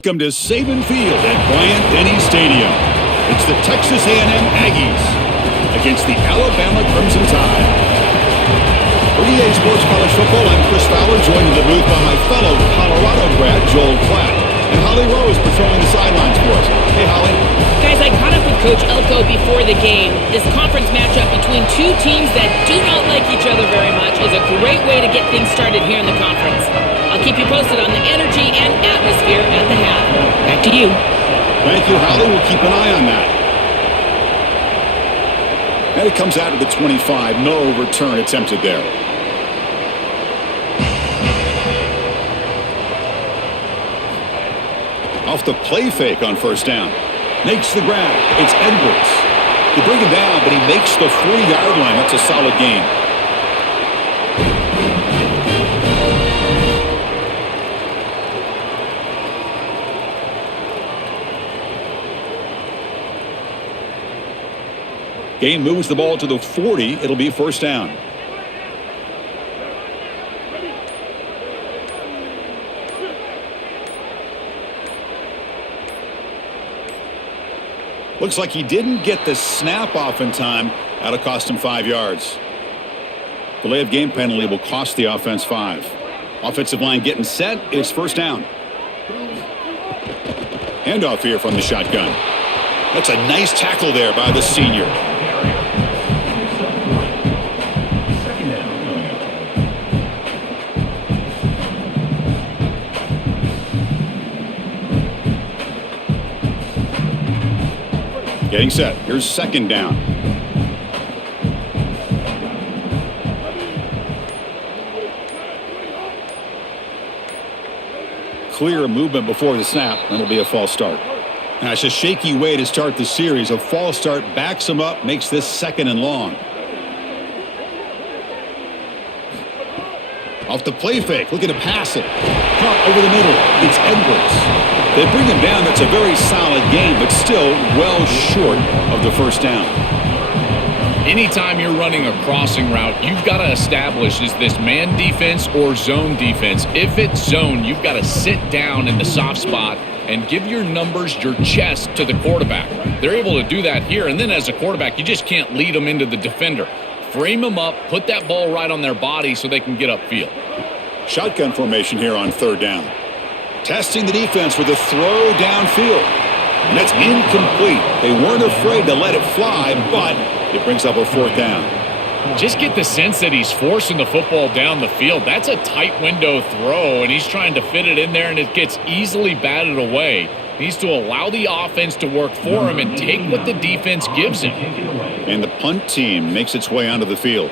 Welcome to Saban Field at Bryant-Denny Stadium. It's the Texas A&M Aggies against the Alabama Crimson Tide. For EA Sports College Football, I'm Chris Fowler, joined in the booth by my fellow Colorado grad, Joel Klatt, and Holly Rose patrolling the sidelines for us. Hey, Holly. Guys, I caught up with Coach Elko before the game. This conference matchup between two teams that do not like each other very much is a great way to get things started here in the conference. I'll keep you posted on the energy and atmosphere at the half. Back to you. Thank you, Holly. We'll keep an eye on that. And it comes out of the 25. No return attempted there. Off the play fake on first down. Makes the grab. It's Edwards. They bring him down, but he makes the 3-yard line. That's a solid gain. Game moves the ball to the 40. It'll be first down. Looks like he didn't get the snap off in time. That'll cost him 5 yards. Delay of game penalty will cost the offense 5. Offensive line getting set. It's first down. Handoff here from the shotgun. That's a nice tackle there by the senior. Getting set. Here's second down. Clear movement before the snap, and it'll be a false start. Now, it's a shaky way to start the series. A false start backs him up, makes this second and long. Off the play fake, looking to pass it. Caught over the middle. It's Edwards. They bring him down. That's a very solid game, but still well short of the first down. Anytime you're running a crossing route, you've got to establish, is this man defense or zone defense? If it's zone, you've got to sit down in the soft spot and give your numbers, your chest to the quarterback. They're able to do that here, and then as a quarterback, you just can't lead them into the defender. Frame them up, put that ball right on their body so they can get upfield. Shotgun formation here on third down. Testing the defense with a throw downfield. And that's incomplete. They weren't afraid to let it fly, but it brings up a fourth down. Just get the sense that he's forcing the football down the field. That's a tight window throw, and he's trying to fit it in there, and it gets easily batted away. He needs to allow the offense to work for him and take what the defense gives him. And the punt team makes its way onto the field.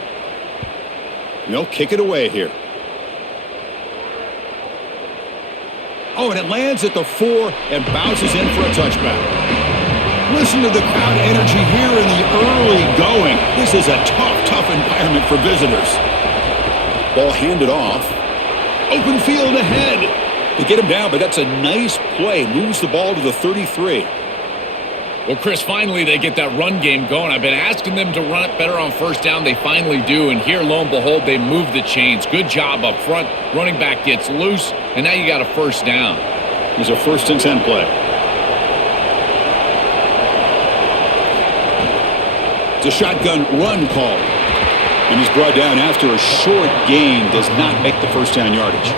And they'll kick it away here. Oh, and it lands at the 4 and bounces in for a touchback. Listen to the crowd energy here in the early going. This is a tough environment for visitors. Ball handed off. Open field ahead. They get him down, but that's a nice play. Moves the ball to the 33. Well, Chris, finally they get that run game going. I've been asking them to run it better on first down. They finally do, and here, lo and behold, they move the chains. Good job up front. Running back gets loose, and now you got a first down. Here's a 1st and 10 play. It's a shotgun run call. And he's brought down after a short gain. Does not make the first down yardage.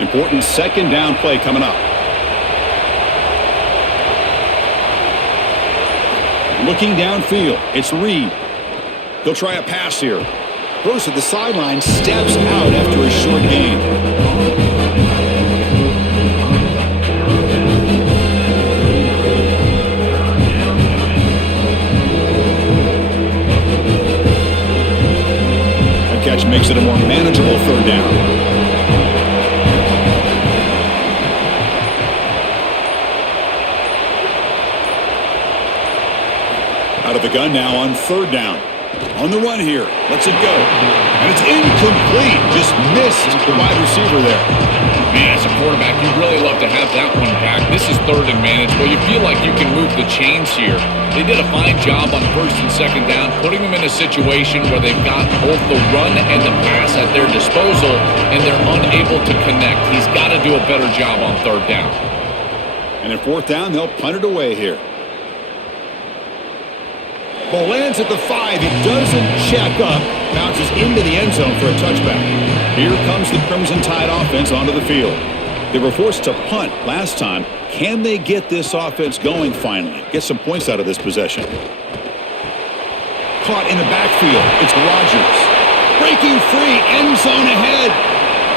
Important second down play coming up. Looking downfield, it's Reed. He'll try a pass here. Goes to the sideline, steps out after a short gain. The catch makes it a more manageable third down. Out of the gun now on third down. On the run here. Lets it go. And it's incomplete. Just missed the wide receiver there. Man, as a quarterback, you'd really love to have that one back. This is third and managed. Well, you feel like you can move the chains here. They did a fine job on first and second down, putting them in a situation where they've got both the run and the pass at their disposal, and they're unable to connect. He's got to do a better job on third down. And in fourth down, they'll punt it away here. Ball lands at the 5. It doesn't check up. Bounces into the end zone for a touchback. Here comes the Crimson Tide offense onto the field. They were forced to punt last time. Can they get this offense going finally? Get some points out of this possession. Caught in the backfield. It's Rogers. Breaking free. End zone ahead.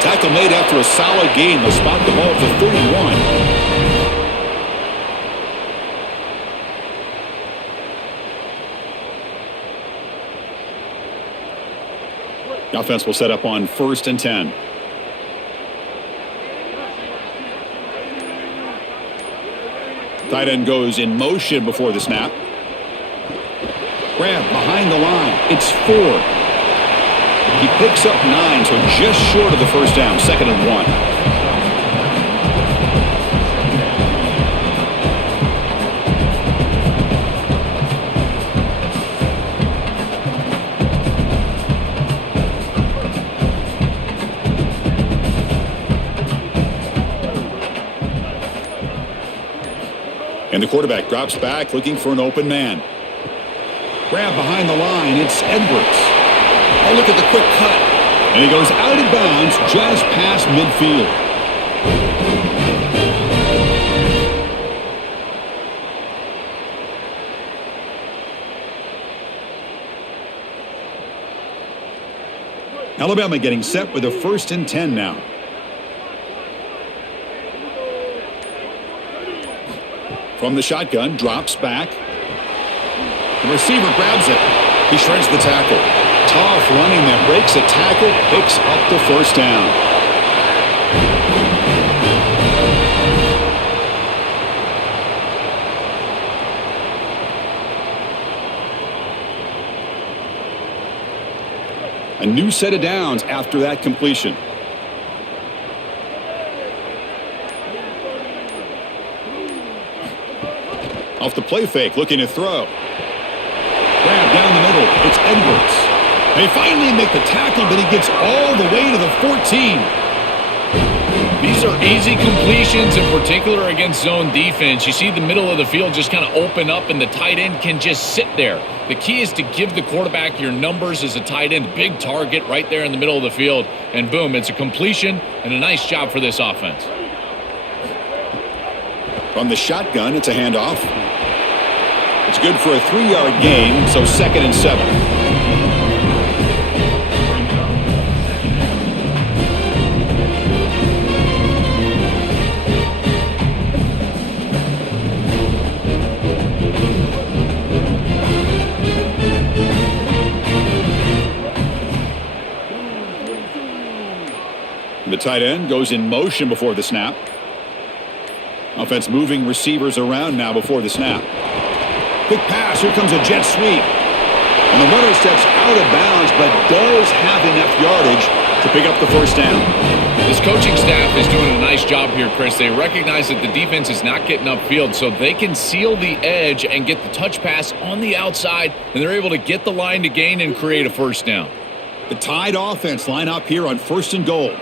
Tackle made after a solid gain. They'll spot the ball for 31. The offense will set up on 1st and 10. Tight end goes in motion before the snap. Grab behind the line. It's 4. He picks up 9, so just short of the first down. 2nd and 1. And the quarterback drops back, looking for an open man. Grab behind the line. It's Edwards. Oh, look at the quick cut. And he goes out of bounds just past midfield. Alabama getting set with a 1st and 10 now. From the shotgun, drops back. The receiver grabs it. He shreds the tackle. Tough running there. Breaks a tackle. Picks up the first down. A new set of downs after that completion. Off the play fake, looking to throw. Grab down the middle. It's Edwards. They finally make the tackle, but he gets all the way to the 14. These are easy completions, in particular against zone defense. You see the middle of the field just kind of open up, and the tight end can just sit there. The key is to give the quarterback your numbers as a tight end. Big target right there in the middle of the field, and boom, it's a completion and a nice job for this offense. From the shotgun, it's a handoff. It's good for a 3-yard gain, so 2nd and 7. The tight end goes in motion before the snap. Offense moving receivers around now before the snap. Quick pass. Here comes a jet sweep. And the runner steps out of bounds, but does have enough yardage to pick up the first down. This coaching staff is doing a nice job here, Chris. They recognize that the defense is not getting upfield, so they can seal the edge and get the touch pass on the outside, and they're able to get the line to gain and create a first down. The Tide offense line up here on 1st and goal.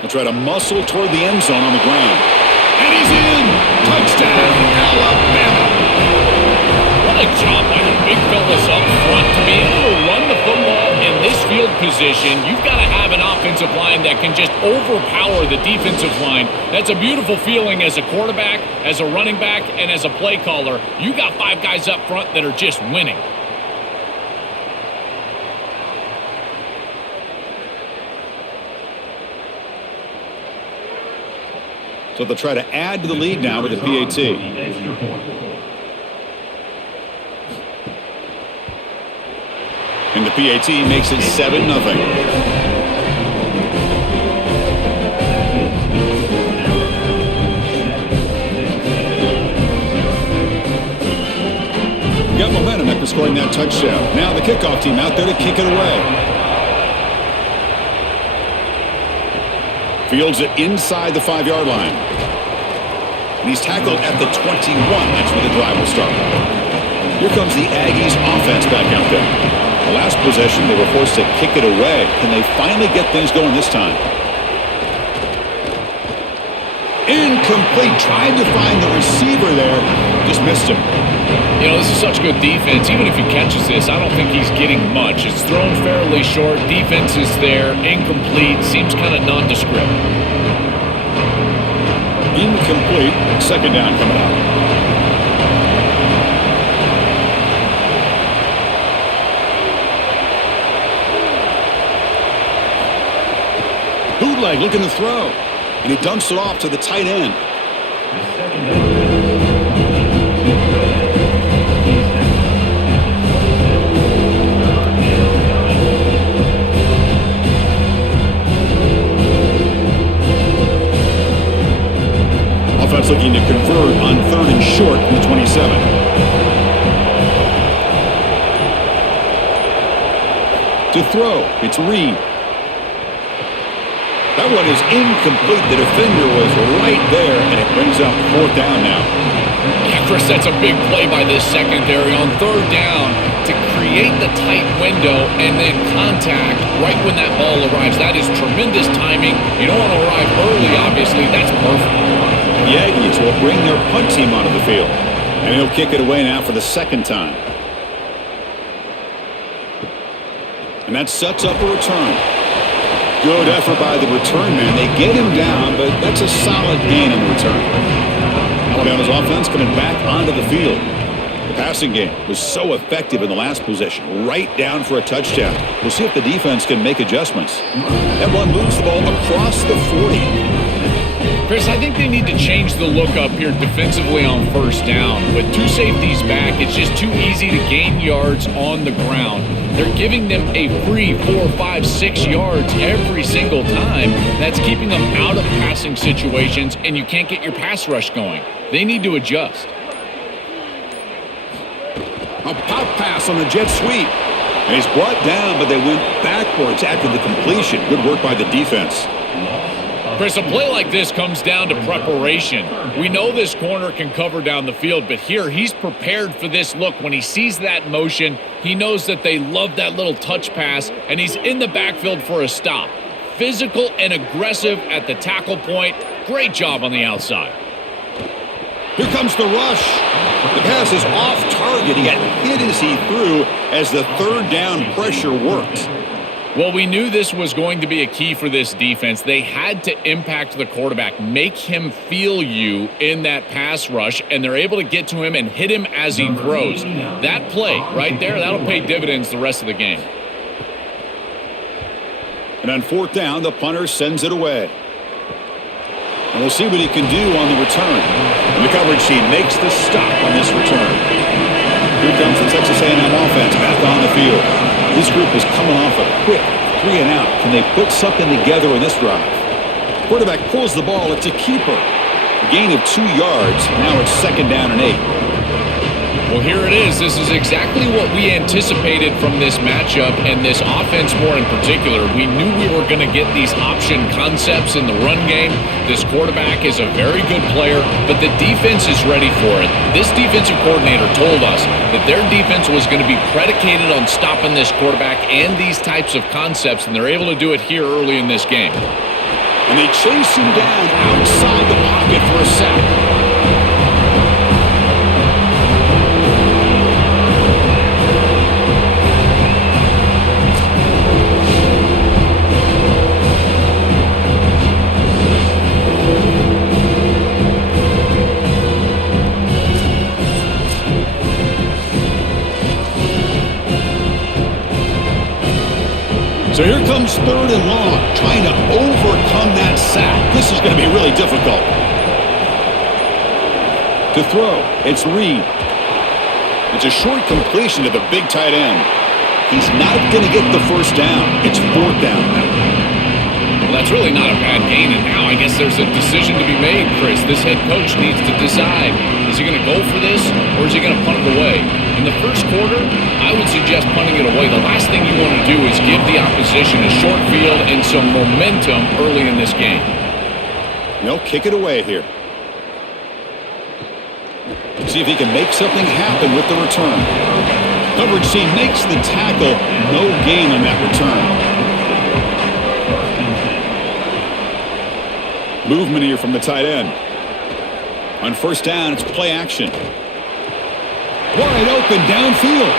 They'll try to muscle toward the end zone on the ground. And he's in! Touchdown, Alabama! What a job by the big fellas up front. To be able to run the football in this field position, you've got to have an offensive line that can just overpower the defensive line. That's a beautiful feeling as a quarterback, as a running back, and as a play caller. You got 5 guys up front that are just winning. So they'll try to add to the lead now with the PAT. And the PAT makes it 7-0. Got momentum after scoring that touchdown. Now the kickoff team out there to kick it away. Fields it inside the 5-yard line. And he's tackled at the 21. That's where the drive will start. Here comes the Aggies offense back out there. The last possession, they were forced to kick it away. Can they finally get things going this time? Incomplete. Tried to find the receiver there. Just missed him. You know, this is such good defense. Even if he catches this, I don't think he's getting much. It's thrown fairly short. Defense is there. Incomplete. Seems kind of nondescript. Incomplete. Second down coming up. Bootleg looking to throw. And he dumps it off to the tight end. Offense looking to convert on 3rd and short from the 27. To throw, it's Reed. That one is incomplete. The defender was right there, and it brings up 4th down now. Yeah, Chris, that's a big play by this secondary on 3rd down to create the tight window and then contact right when that ball arrives. That is tremendous timing. You don't want to arrive early, obviously. That's perfect. The Aggies will bring their punt team onto the field, and he'll kick it away now for the 2nd time. And that sets up a return. Good effort by the return man. They get him down, but that's a solid gain in the return. Alabama's offense coming back onto the field. The passing game was so effective in the last possession, right down for a touchdown. We'll see if the defense can make adjustments. That one moves the ball across the 40. Chris, I think they need to change the look up here defensively on 1st down. With 2 safeties back, it's just too easy to gain yards on the ground. They're giving them a free 4, 5, 6 yards every single time. That's keeping them out of passing situations, and you can't get your pass rush going. They need to adjust. A pop pass on the jet sweep. And he's brought down, but they went backwards after the completion. Good work by the defense. Chris, a play like this comes down to preparation. We know this corner can cover down the field, but here he's prepared for this look. When he sees that motion, he knows that they love that little touch pass, and he's in the backfield for a stop. Physical and aggressive at the tackle point. Great job on the outside. Here comes the rush. The pass is off target. He got hit as he threw as the 3rd down pressure worked. Well, we knew this was going to be a key for this defense. They had to impact the quarterback, make him feel you in that pass rush, and they're able to get to him and hit him as he throws. That play right there, that'll pay dividends the rest of the game. And on 4th down, the punter sends it away. And we'll see what he can do on the return. And the coverage team makes the stop on this return. Here comes the Texas A&M offense back on the field. This group is coming off a quick 3 and out. Can they put something together in this drive? Quarterback pulls the ball. It's a keeper. A gain of 2 yards. Now it's 2nd down and 8. Well, here it is. This is exactly what we anticipated from this matchup and this offense more in particular. We knew we were going to get these option concepts in the run game. This quarterback is a very good player, but the defense is ready for it. This defensive coordinator told us that their defense was going to be predicated on stopping this quarterback and these types of concepts, and they're able to do it here early in this game. And they chase him down outside the pocket for a sack. So here comes 3rd and long, trying to overcome that sack. This is going to be really difficult. To throw, it's Reed. It's a short completion to the big tight end. He's not going to get the 1st down. It's 4th down now. Well, that's really not a bad gain, and now I guess there's a decision to be made, Chris. This head coach needs to decide. Is he going to go for this, or is he going to punt it away? In the first quarter, I would suggest punting it away. The last thing you want to do is give the opposition a short field and some momentum early in this game. They'll kick it away here. See if he can make something happen with the return. Coverage C makes the tackle. No gain on that return. Movement here from the tight end. On first down, it's play action. Wide open downfield.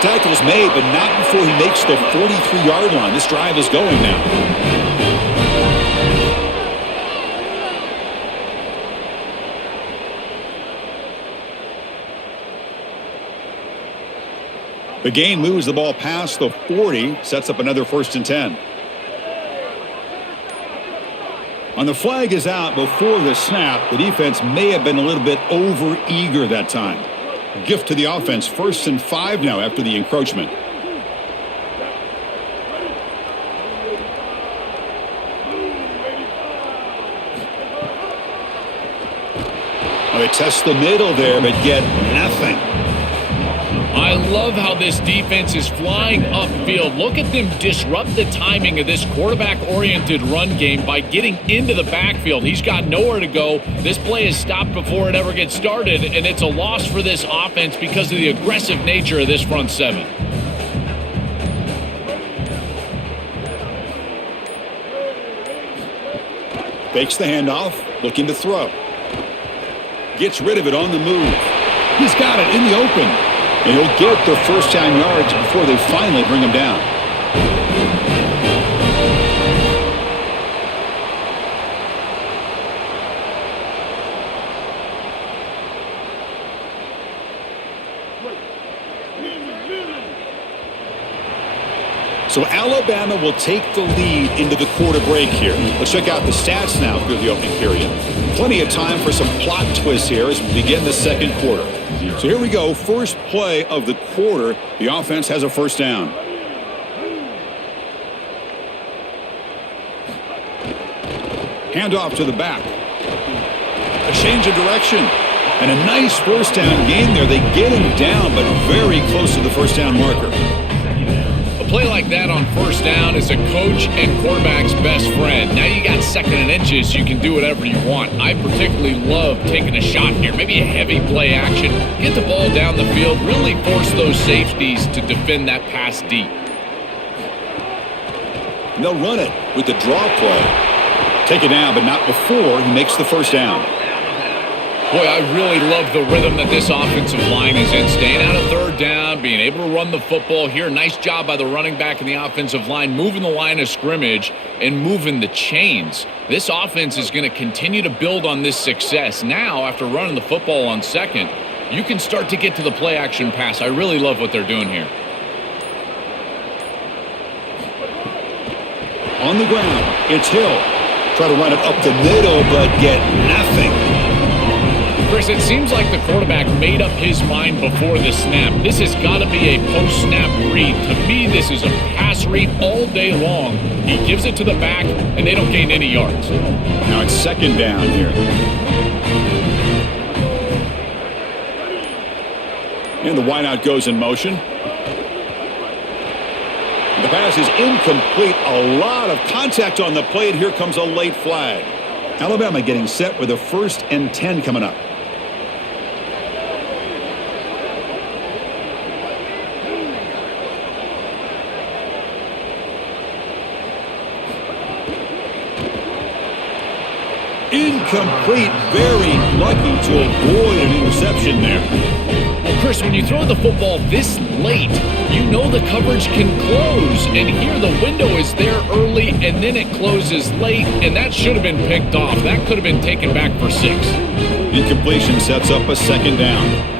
Tackle's made, but not before he makes the 43-yard line. This drive is going now. The gain moves the ball past the 40, sets up another 1st and 10. On the flag is out before the snap. The defense may have been a little bit over-eager that time. Gift to the offense, 1st and 5 now after the encroachment. Well, they test the middle there, but get nothing. I love how this defense is flying upfield. Look at them disrupt the timing of this quarterback-oriented run game by getting into the backfield. He's got nowhere to go. This play is stopped before it ever gets started, and it's a loss for this offense because of the aggressive nature of this front seven. Fakes the handoff, looking to throw. Gets rid of it on the move. He's got it in the open. And he'll get the 1st down yards before they finally bring him down. So Alabama will take the lead into the quarter break here. Let's check out the stats now through the opening period. Plenty of time for some plot twists here as we begin the 2nd quarter. So here we go, first play of the quarter. The offense has a 1st down. Handoff to the back. A change of direction. And a nice 1st down gain there. They get him down, but very close to the 1st down marker. A play like that on 1st down is a coach and quarterback's best friend. Now you got 2nd and inches, you can do whatever you want. I particularly love taking a shot here, maybe a heavy play action, get the ball down the field, really force those safeties to defend that pass deep. And they'll run it with the draw play. Take it down, but not before he makes the 1st down. Boy, I really love the rhythm that this offensive line is in. Staying out of 3rd down, being able to run the football here. Nice job by the running back and the offensive line, moving the line of scrimmage and moving the chains. This offense is going to continue to build on this success. Now, after running the football on 2nd, you can start to get to the play-action pass. I really love what they're doing here. On the ground, it's Hill. Try to run it up the middle, but get nothing. Chris, it seems like the quarterback made up his mind before the snap. This has got to be a post-snap read. To me, this is a pass read all day long. He gives it to the back, and they don't gain any yards. Now it's 2nd down here. And the wideout goes in motion. The pass is incomplete. A lot of contact on the play, and here comes a late flag. Alabama getting set with a 1st and 10 coming up. Incomplete. Very lucky to avoid an interception there. Well, Chris, when you throw the football this late, you know the coverage can close. And here the window is there early, and then it closes late, and that should have been picked off. That could have been taken back for 6. Incompletion sets up a 2nd down.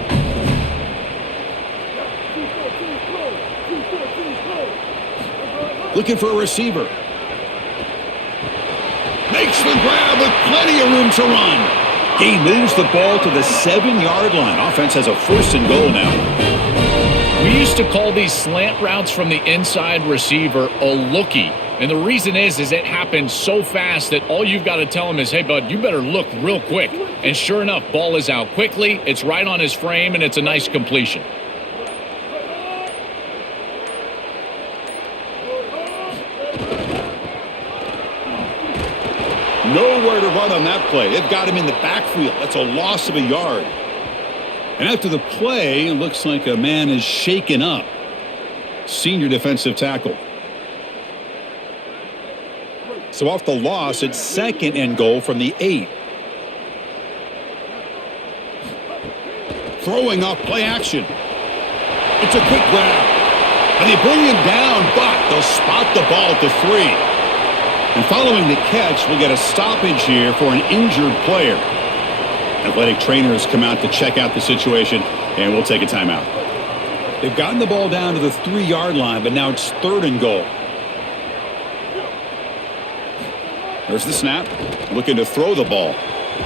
Looking for a receiver. Makes the grab with plenty of room to run. He moves the ball to the 7-yard line. Offense has a 1st and goal now. We used to call these slant routes from the inside receiver a lookie. And the reason is it happens so fast that all you've got to tell him is, hey, bud, you better look real quick. And sure enough, ball is out quickly. It's right on his frame, and it's a nice completion. Nowhere to run on that play. They've got him in the backfield. That's a loss of a yard. And after the play, it looks like a man is shaken up. Senior defensive tackle. So off the loss, it's 2nd and goal from the 8. Throwing off play action. It's a quick grab. And they bring him down, but they'll spot the ball at the 3. And following the catch, we'll get a stoppage here for an injured player. Athletic trainers come out to check out the situation, and we'll take a timeout. They've gotten the ball down to the 3-yard line, but now it's 3rd and goal. There's the snap. Looking to throw the ball.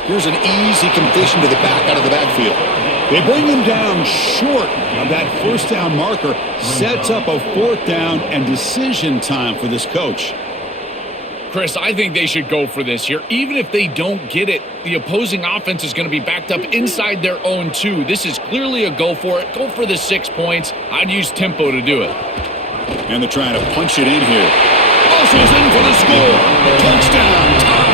Here's an easy condition to the back out of the backfield. They bring him down short of that first down marker. Sets up a 4th down and decision time for this coach. Chris, I think they should go for this here. Even if they don't get it, the opposing offense is going to be backed up inside their own 2. This is clearly a go for it. Go for the 6 points. I'd use tempo to do it. And they're trying to punch it in here. Muscles in for the score. Touchdown, tie.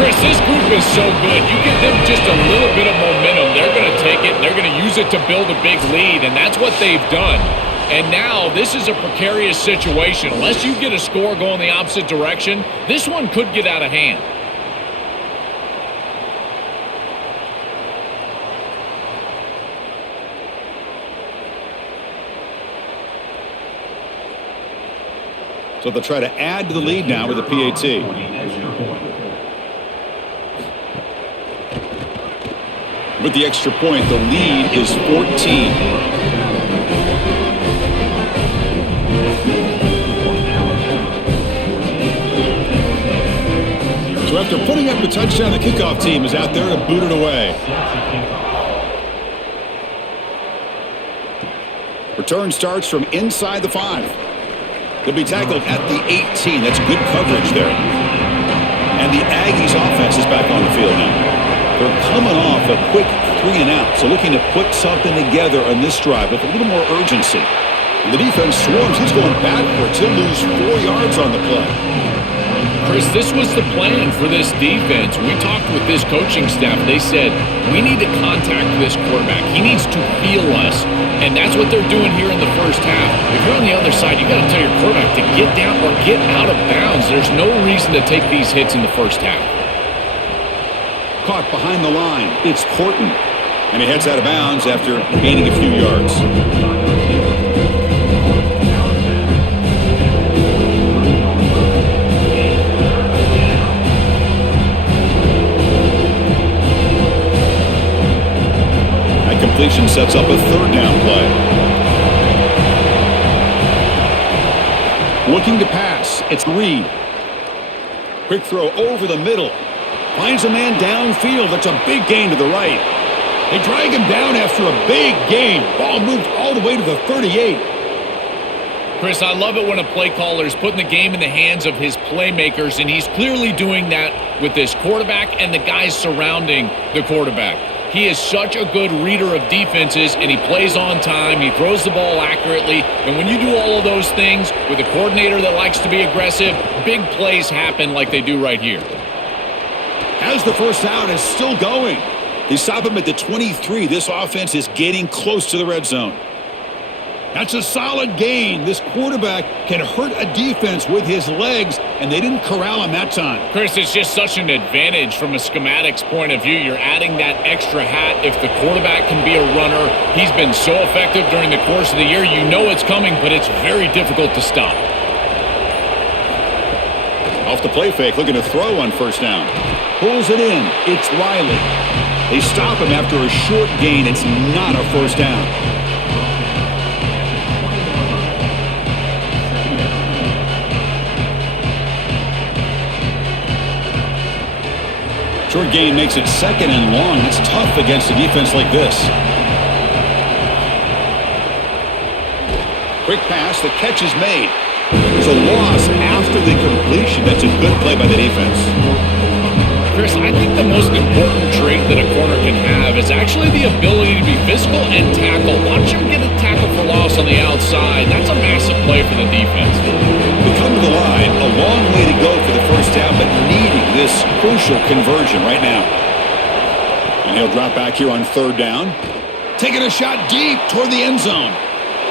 Chris, this group is so good. You give them just a little bit of momentum. They're going to take it, and they're going to use it to build a big lead, and that's what they've done. And now this is a precarious situation. Unless you get a score going the opposite direction, this one could get out of hand. So they'll try to add to the lead now with a PAT. With the extra point, the lead is 14. So after putting up the touchdown, the kickoff team is out there to boot it away. Return starts from inside the 5. They'll be tackled at the 18. That's good coverage there. And the Aggies offense is back on the field now. They're coming off a quick 3 and out, so looking to put something together on this drive with a little more urgency. And the defense swarms. He's going backwards. He'll lose 4 yards on the play. Chris, this was the plan for this defense. We talked with this coaching staff. They said, we need to contact this quarterback. He needs to feel us. And that's what they're doing here in the first half. If you're on the other side, you got to tell your quarterback to get down or get out of bounds. There's no reason to take these hits in the first half. Caught behind the line. It's Horton. And he heads out of bounds after gaining a few yards. Completion sets up a 3rd down play. Looking to pass. It's Reed. Quick throw over the middle. Finds a man downfield. That's a big gain to the right. They drag him down after a big gain. Ball moved all the way to the 38. Chris, I love it when a play caller is putting the game in the hands of his playmakers, and he's clearly doing that with this quarterback and the guys surrounding the quarterback. He is such a good reader of defenses, and he plays on time. He throws the ball accurately. And when you do all of those things with a coordinator that likes to be aggressive, big plays happen like they do right here. As the first down is still going. They stop him at the 23. This offense is getting close to the red zone. That's a solid gain. This quarterback can hurt a defense with his legs, and they didn't corral him that time. Chris, it's just such an advantage from a schematics point of view. You're adding that extra hat. If the quarterback can be a runner, he's been so effective during the course of the year. You know it's coming, but it's very difficult to stop. Off the play fake, looking to throw on first down. Pulls it in. It's Riley. They stop him after a short gain. It's not a first down. Short gain makes it 2nd and long. That's tough against a defense like this. Quick pass. The catch is made. There's a loss after the completion. That's a good play by the defense. Chris, I think the most important trait that a corner can have is actually the ability to be physical and tackle. Watch him get a tackle for loss on the outside. That's a massive play for the defense. They come to the line. A long way to go for the first down, but need this crucial conversion right now. And he'll drop back here on third down. Taking a shot deep toward the end zone.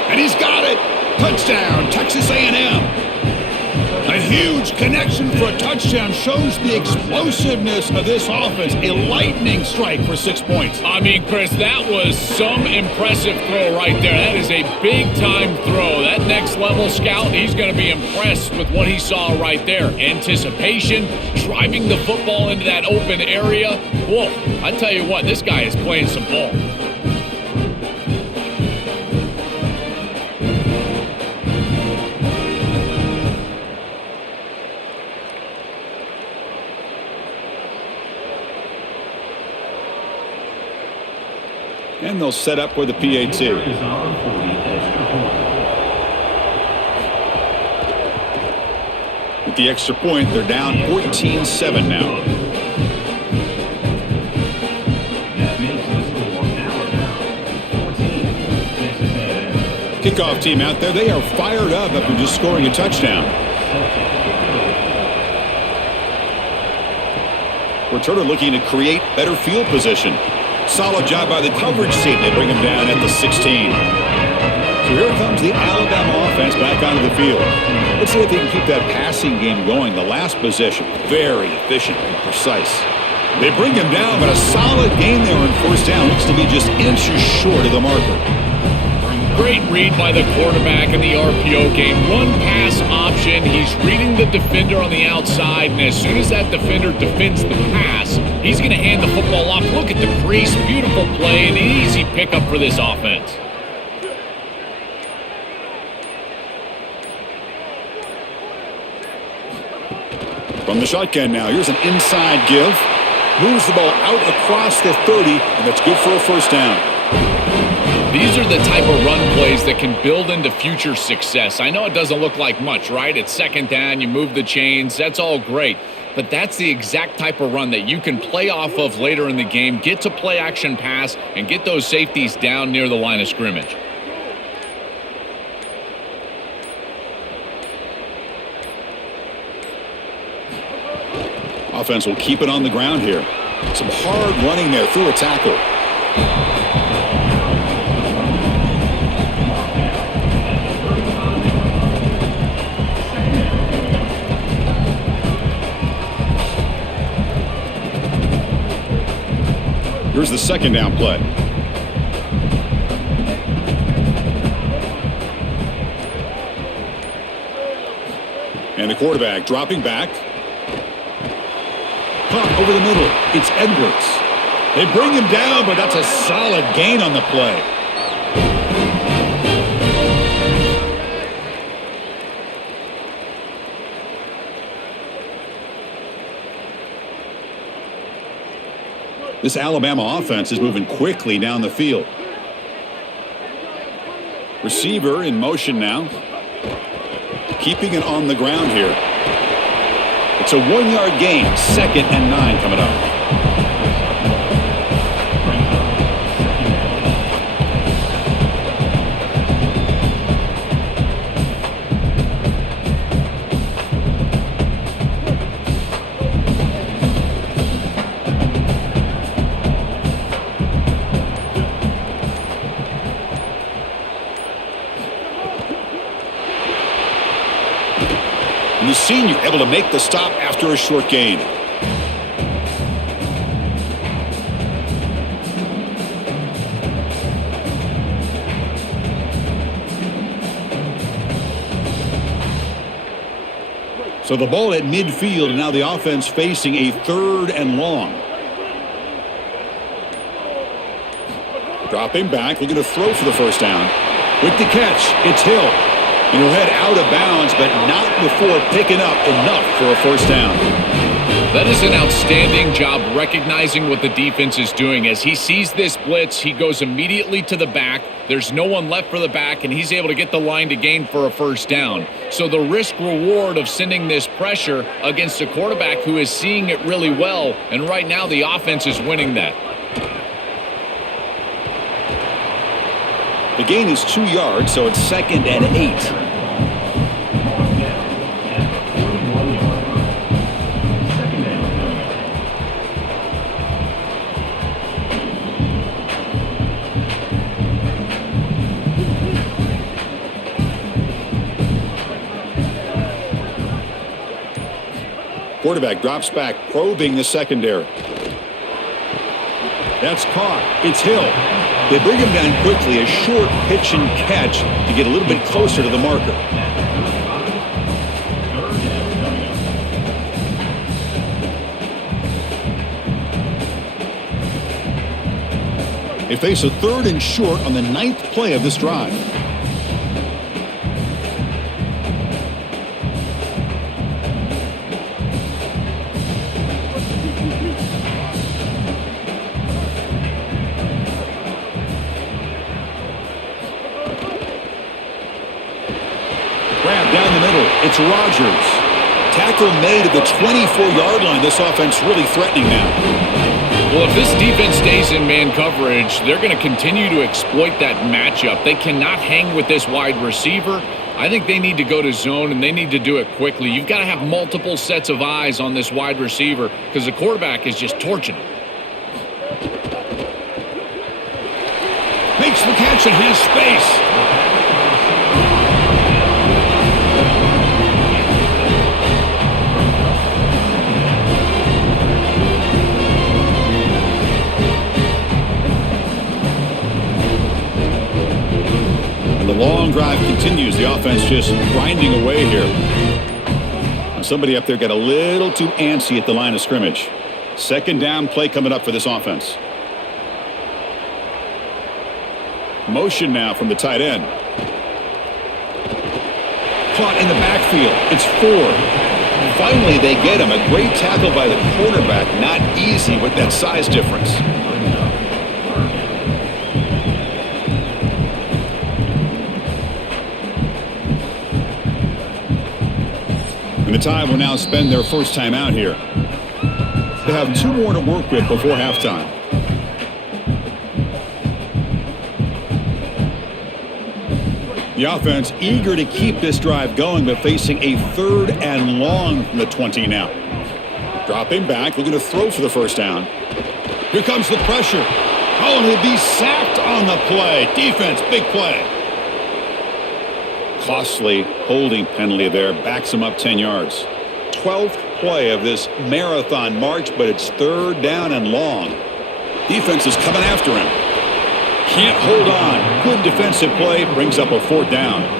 And he's got it. Touchdown, Texas A&M. A huge connection for a touchdown shows the explosiveness of this offense. A lightning strike for 6 points. I mean, Chris, that was some impressive throw right there. That is a big-time throw. That next-level scout, he's going to be impressed with what he saw right there. Anticipation, driving the football into that open area. Whoa, I tell you what, this guy is playing some ball. And they'll set up with the PAT. With the extra point, they're down 14-7 now. Kickoff team out there, they are fired up after just scoring a touchdown. Returner looking to create better field position. Solid job by the coverage team. They bring him down at the 16. So here comes the Alabama offense back onto the field. Let's see if they can keep that passing game going. The last possession, very efficient and precise. They bring him down, but a solid game there on first down. Looks to be just inches short of the marker. Great read by the quarterback in the RPO game. One pass option. He's reading the defender on the outside, and as soon as that defender defends the pass, he's going to hand the football off. Look at the crease. Beautiful play and an easy pickup for this offense. From the shotgun now, here's an inside give. Moves the ball out across the 30, and that's good for a first down. These are the type of run plays that can build into future success. I know it doesn't look like much, right? It's second down, you move the chains, that's all great. But that's the exact type of run that you can play off of later in the game, get to play action pass, and get those safeties down near the line of scrimmage. Offense will keep it on the ground here. Some hard running there through a tackle. Here's the second down play. And the quarterback dropping back. Caught over the middle. It's Edwards. They bring him down, but that's a solid gain on the play. This Alabama offense is moving quickly down the field. Receiver in motion now. Keeping it on the ground here. It's a 1-yard gain. 2nd and 9 coming up. And the senior able to make the stop after a short gain. So the ball at midfield, and now the offense facing a 3rd and long. Dropping back, looking to throw for the first down. With the catch, it's Hill. And he'll head out of bounds, but not before picking up enough for a first down. That is an outstanding job recognizing what the defense is doing. As he sees this blitz, he goes immediately to the back. There's no one left for the back, and he's able to get the line to gain for a first down. So the risk-reward of sending this pressure against a quarterback who is seeing it really well, and right now the offense is winning that. The gain is 2 yards, so it's 2nd and 8. Quarterback drops back, probing the secondary. That's caught. It's Hill. They bring him down quickly, a short pitch and catch to get a little bit closer to the marker. They face a 3rd and short on the 9th play of this drive. Grab down the middle. It's Rogers. Tackle made at the 24-yard line. This offense really threatening now. Well, if this defense stays in man coverage, they're going to continue to exploit that matchup. They cannot hang with this wide receiver. I think they need to go to zone, and they need to do it quickly. You've got to have multiple sets of eyes on this wide receiver because the quarterback is just torching him. Makes the catch and has space. The long drive continues. The offense just grinding away here. And somebody up there got a little too antsy at the line of scrimmage. 2nd down play coming up for this offense. Motion now from the tight end. Caught in the backfield. It's Ford. Finally, they get him. A great tackle by the quarterback. Not easy with that size difference. And the Tide will now spend their first time out here. They have 2 more to work with before halftime. The offense eager to keep this drive going, but facing a 3rd and long from the 20 now. Dropping back, looking to throw for the first down. Here comes the pressure. Oh, and he'll be sacked on the play. Defense, big play. Costly holding penalty there, backs him up 10 yards. 12th play of this marathon march, but it's 3rd down and long. Defense is coming after him. Can't hold on. Good defensive play, brings up a 4th down.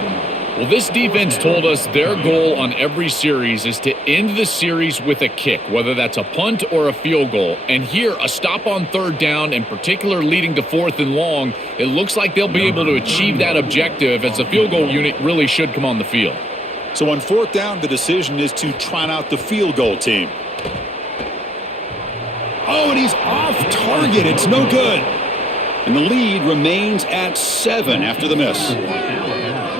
Well, this defense told us their goal on every series is to end the series with a kick, whether that's a punt or a field goal. And here, a stop on 3rd down, in particular leading to 4th and long, it looks like they'll be able to achieve that objective as the field goal unit really should come on the field. So on 4th down, the decision is to trot out the field goal team. Oh, and he's off target. It's no good. And the lead remains at 7 after the miss.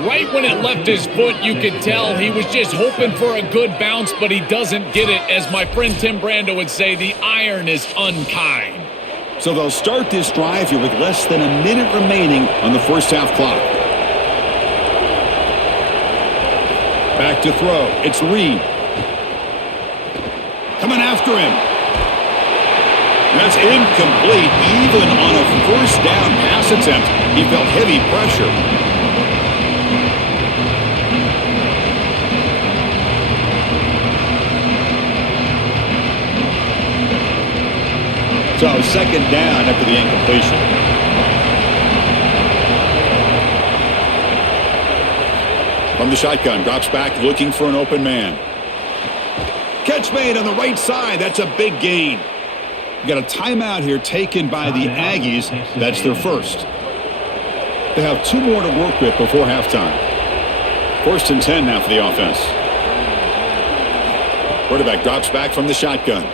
Right when it left his foot, you could tell he was just hoping for a good bounce, but he doesn't get it. As my friend Tim Brando would say, the iron is unkind. So they'll start this drive here with less than a minute remaining on the first half clock. Back to throw. It's Reed. Coming after him. That's incomplete. Even on a first down pass attempt, he felt heavy pressure. So 2nd down after the incompletion. From the shotgun, drops back looking for an open man. Catch made on the right side. That's a big gain. You got a timeout here taken by the Aggies. That's their first. They have 2 more to work with before halftime. 1st and 10 now for the offense. Quarterback drops back from the shotgun.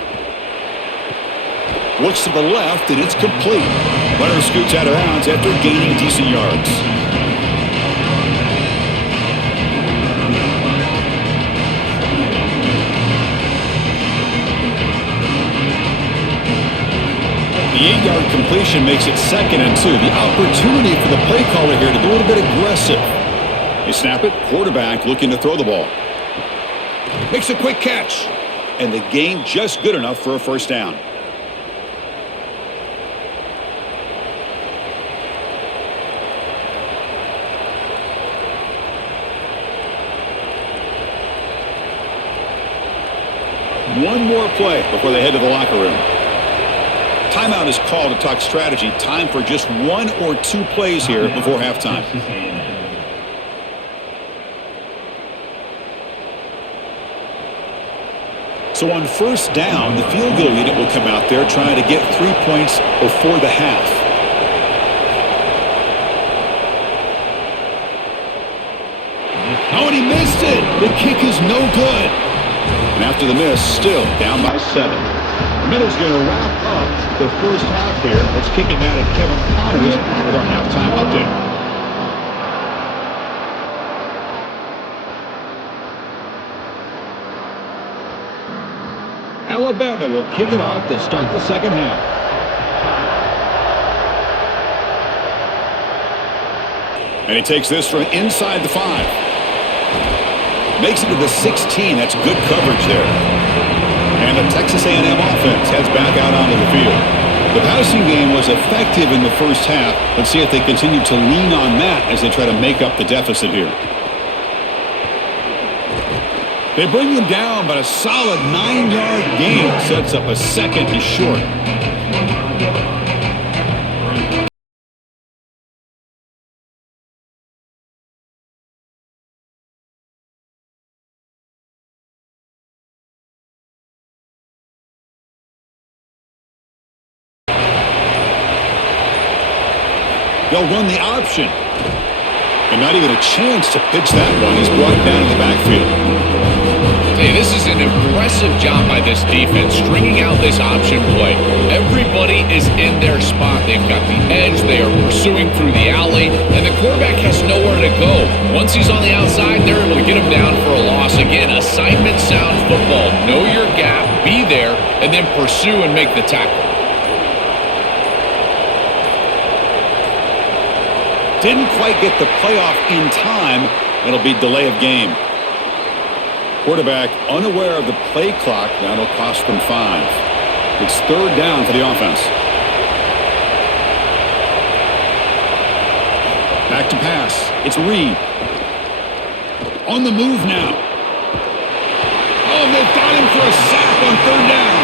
Looks to the left, and it's complete. Runner scoots out of bounds after gaining decent yards. The 8-yard completion makes it 2nd and 2. The opportunity for the play caller here to be a little bit aggressive. They snap it. Quarterback looking to throw the ball. Makes a quick catch. And the gain just good enough for a first down. one more play before they head to the locker room. Timeout is called to talk strategy. Time for just 1 or 2 plays here before halftime. So on first down, the field goal unit will come out there trying to get 3 points before the half. Oh, and he missed it. The kick is no good. And after the miss, still down by 7. The Middle's going to wrap up the first half here. Let's kick it out at Kevin Connors with our halftime update. Alabama will kick it off to start the second half. And he takes this from inside the 5. Makes it to the 16. That's good coverage there. And the Texas A&M offense heads back out onto the field. The passing game was effective in the first half. Let's see if they continue to lean on that as they try to make up the deficit here. They bring him down, but a solid 9-yard gain sets up a second and short. They'll run the option. And not even a chance to pitch that one. He's brought down in the backfield. Hey, this is an impressive job by this defense, stringing out this option play. Everybody is in their spot. They've got the edge. They are pursuing through the alley, and the quarterback has nowhere to go. Once he's on the outside, they're able to get him down for a loss. Again, assignment sound football. Know your gap, be there, and then pursue and make the tackle. Didn't quite get the playoff in time. It'll be delay of game. Quarterback unaware of the play clock. That'll cost them 5. It's third down for the offense. Back to pass. It's Reed. On the move now. Oh, they've got him for a sack on third down.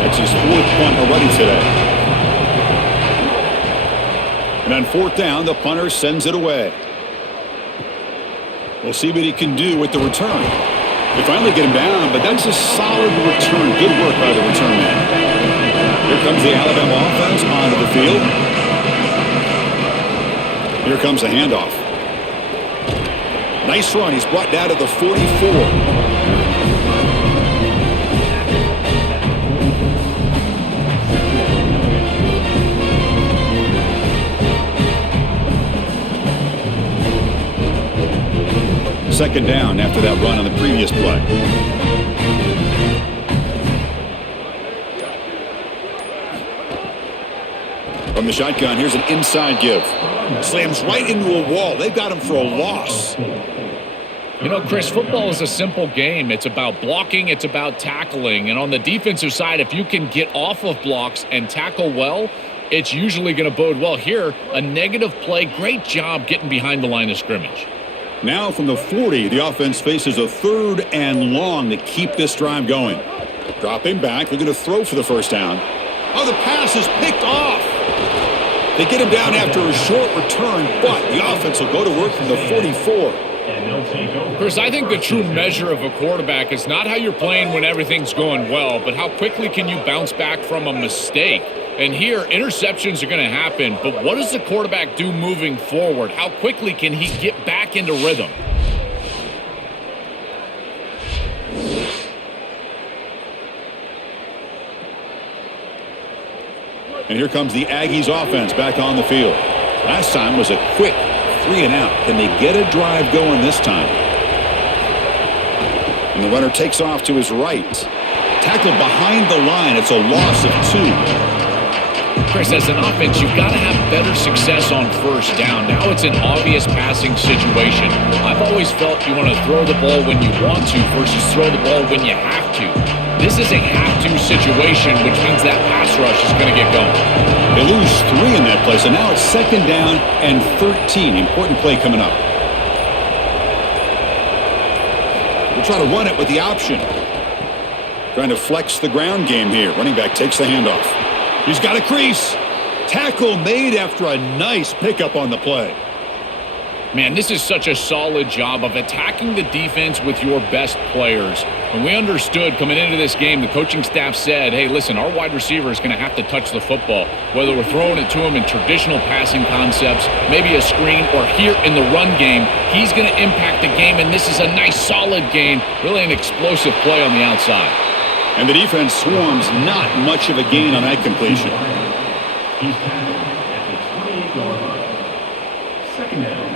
That's his 4th punt already today. And on 4th down, the punter sends it away. We'll see what he can do with the return. They finally get him down, but that's a solid return. Good work by the return man. Here comes the Alabama offense onto the field. Here comes the handoff. Nice run. He's brought down to the 44. Second down after that run on the previous play. From the shotgun, here's an inside give. Slams right into a wall. They've got him for a loss. You know, Chris, football is a simple game. It's about blocking. It's about tackling. And on the defensive side, if you can get off of blocks and tackle well, it's usually going to bode well. Here, a negative play. Great job getting behind the line of scrimmage. Now from the 40, the offense faces a 3rd and long to keep this drive going. Dropping back, they're going to throw for the first down. Oh, the pass is picked off. They get him down after a short return, but the offense will go to work from the 44. Chris, I think the true measure of a quarterback is not how you're playing when everything's going well, but how quickly can you bounce back from a mistake. And here, interceptions are going to happen, but what does the quarterback do moving forward? How quickly can he get back into rhythm? And here comes the Aggies offense back on the field. Last time was a quick 3 and out. Can they get a drive going this time? And the runner takes off to his right. Tackled behind the line. It's a loss of 2. Chris, as an offense, you've got to have better success on first down. Now it's an obvious passing situation. I've always felt you want to throw the ball when you want to versus throw the ball when you have to. This is a have-to situation, which means that pass rush is going to get going. They lose 3 in that play, so now it's 2nd down and 13. Important play coming up. We'll try to run it with the option. Trying to flex the ground game here. Running back takes the handoff. He's got a crease. Tackle made after a nice pickup on the play. Man, this is such a solid job of attacking the defense with your best players. When we understood coming into this game, the coaching staff said, hey, listen, our wide receiver is going to have to touch the football, whether we're throwing it to him in traditional passing concepts, maybe a screen, or here in the run game. He's going to impact the game, and this is a nice, solid game, really an explosive play on the outside. And the defense swarms, not much of a gain on that completion. He's tackled at the 28-yard line. 2nd down.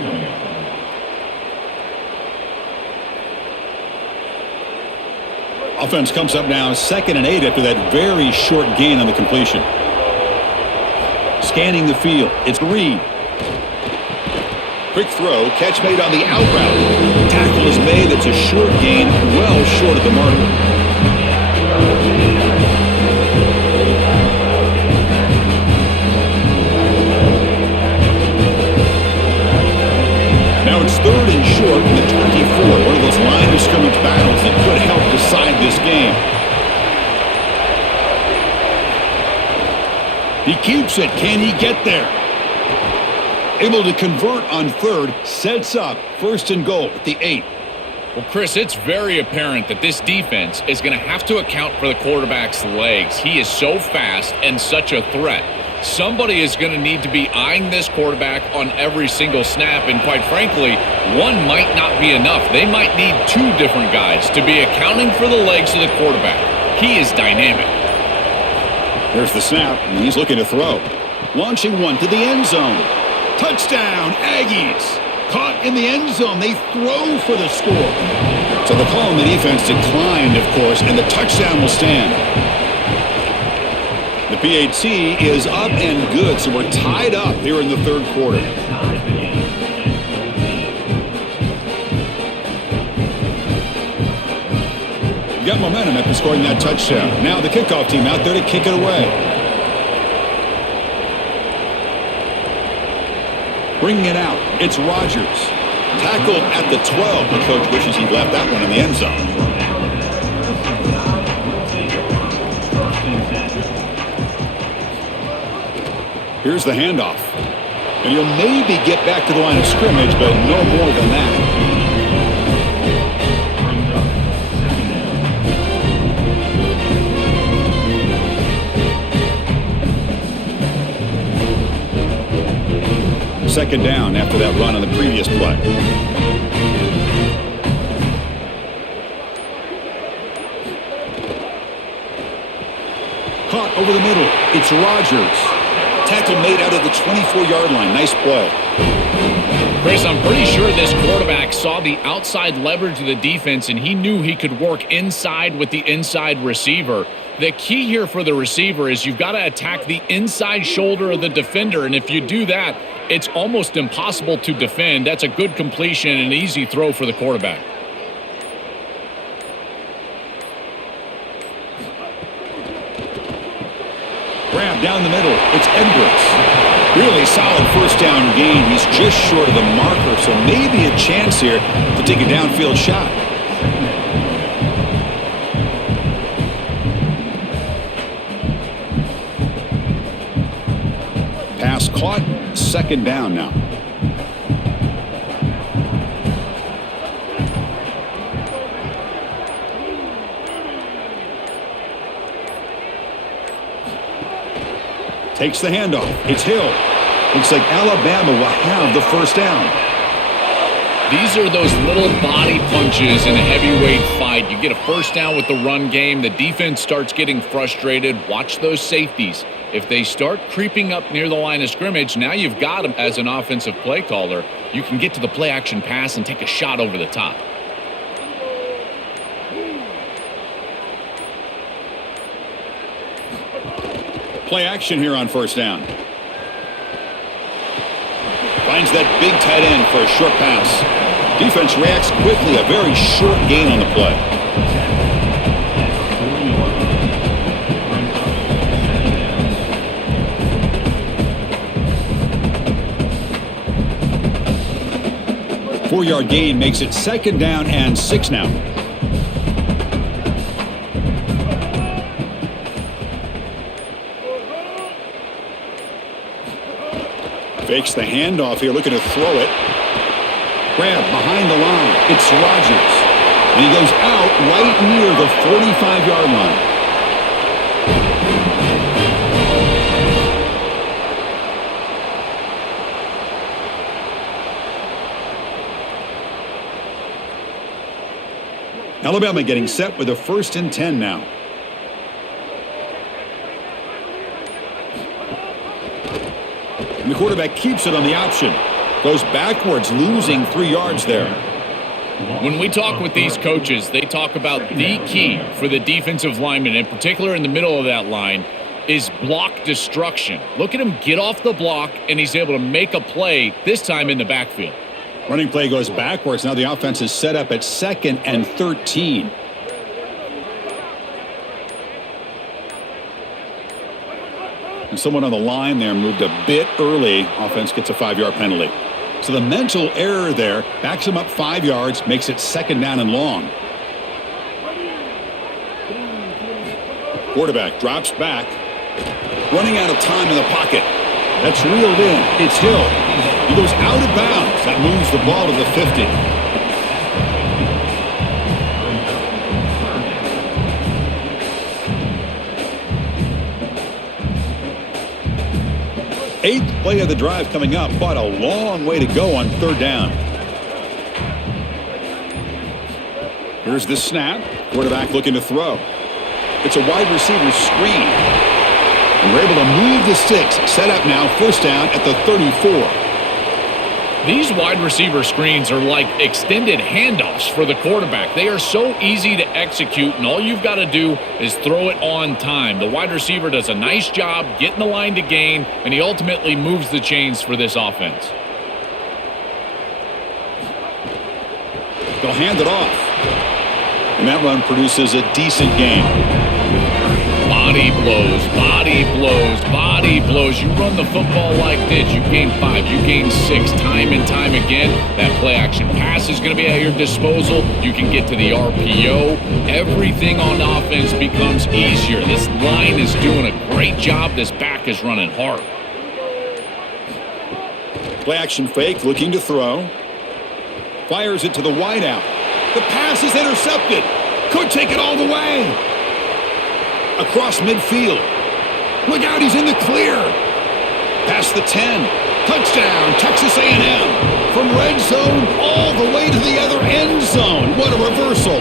Offense comes up now 2nd and 8 after that very short gain on the completion. Scanning the field. It's Reed. Quick throw. Catch made on the out route. Tackle is made. It's a short gain, well short of the marker. Now it's 3rd and short from the 24. One of those line of scrimmage battles that could help decide this game. He keeps it. Can he get there? Able to convert on 3rd. Sets up 1st and goal at the 8. Well, Chris, it's very apparent that this defense is going to have to account for the quarterback's legs. He is so fast and such a threat. Somebody is going to need to be eyeing this quarterback on every single snap, and quite frankly, one might not be enough. They might need 2 different guys to be accounting for the legs of the quarterback. He is dynamic. There's the snap, and he's looking to throw. Launching one to the end zone. Touchdown, Aggies! Caught in the end zone. They throw for the score. So the call on the defense declined, of course, and the touchdown will stand. The PAT is up and good, so we're tied up here in the 3rd quarter. You got momentum after scoring that touchdown. Now the kickoff team out there to kick it away. Bringing it out, it's Rogers. Tackled at the 12. The coach wishes he'd left that one in the end zone. Here's the handoff. And he'll maybe get back to the line of scrimmage, but no more than that. Second down after that run on the previous play. Caught over the middle. It's Rogers. Tackle made out of the 24-yard line. Nice play. Chris, I'm pretty sure this quarterback saw the outside leverage of the defense, and he knew he could work inside with the inside receiver. The key here for the receiver is you've got to attack the inside shoulder of the defender, and if you do that, it's almost impossible to defend. That's a good completion and an easy throw for the quarterback. Grab down the middle. It's Edwards. Really solid first down gain. He's just short of the marker, so maybe a chance here to take a downfield shot. Pass caught. Second down now. Takes the handoff. It's Hill. Looks like Alabama will have the first down. These are those little body punches in a heavyweight fight. You get a first down with the run game. The defense starts getting frustrated. Watch those safeties. If they start creeping up near the line of scrimmage, now you've got them as an offensive play caller. You can get to the play action pass and take a shot over the top. Play action here on first down. Finds that big tight end for a short pass. Defense reacts quickly. A very short gain on the play. Four-yard gain makes it second down and 6 now. Fakes the handoff here, looking to throw it. Grab behind the line. It's Rodgers. And he goes out right near the 45-yard line. Alabama getting set with a 1st and 10 now. And the quarterback keeps it on the option. Goes backwards, losing 3 yards there. When we talk with these coaches, they talk about the key for the defensive lineman, in particular in the middle of that line, is block destruction. Look at him get off the block, and he's able to make a play, this time in the backfield. Running play goes backwards. Now the offense is set up at 2nd and 13. And someone on the line there moved a bit early. Offense gets a 5-yard penalty. So the mental error there backs him up 5 yards, makes it 2nd down and long. Quarterback drops back. Running out of time in the pocket. That's reeled in. It's Hill. He goes out of bounds. That moves the ball to the 50. Eighth play of the drive coming up, but a long way to go on 3rd down. Here's the snap. Quarterback looking to throw. It's a wide receiver screen. And we're able to move the sticks. Set up now, 1st down at the 34. These wide receiver screens are like extended handoffs for the quarterback. They are so easy to execute, and all you've got to do is throw it on time. The wide receiver does a nice job getting the line to gain, and he ultimately moves the chains for this offense. They'll hand it off. And that run produces a decent gain. Body blows, body blows, body blows. You run the football like this, you gain 5, you gain 6, time and time again. That play action pass is going to be at your disposal. You can get to the RPO. Everything on offense becomes easier. This line is doing a great job. This back is running hard. Play action fake, looking to throw. Fires it to the wideout. The pass is intercepted. Could take it all the way. Across midfield. Look out, he's in the clear. Past the 10. Touchdown, Texas A&M. From red zone all the way to the other end zone. What a reversal.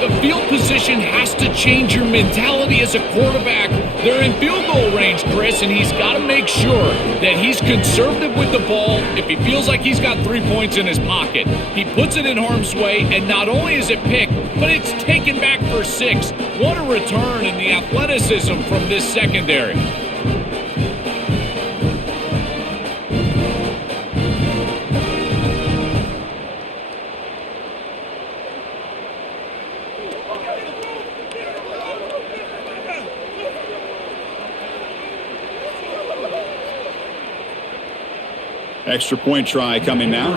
The field position has to change your mentality as a quarterback. They're in field goal range, Chris, and he's got to make sure that he's conservative with the ball. If he feels like he's got 3 points in his pocket, he puts it in harm's way, and not only is it picked, but it's taken back for 6. What a return in the athleticism from this secondary. Extra point try coming now.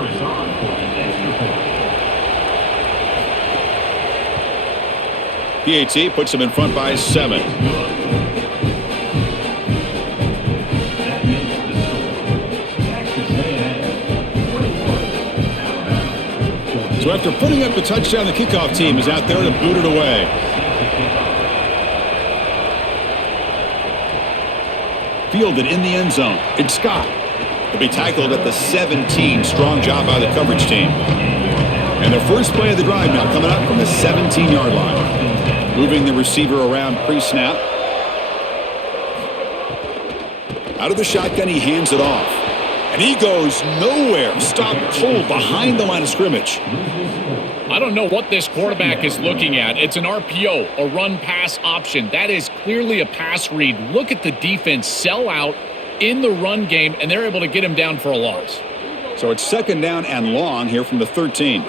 PAT puts him in front by 7. So after putting up the touchdown, the kickoff team is out there to boot it away. Fielded in the end zone. It's Scott. He'll be tackled at the 17. Strong job by the coverage team. And the first play of the drive now coming up from the 17-yard line. Moving the receiver around pre-snap. Out of the shotgun, he hands it off. And he goes nowhere. Stop cold behind the line of scrimmage. I don't know what this quarterback is looking at. It's an RPO, a run-pass option. That is clearly a pass read. Look at the defense sell out in the run game, and they're able to get him down for a loss. So it's second down and long here from the 13.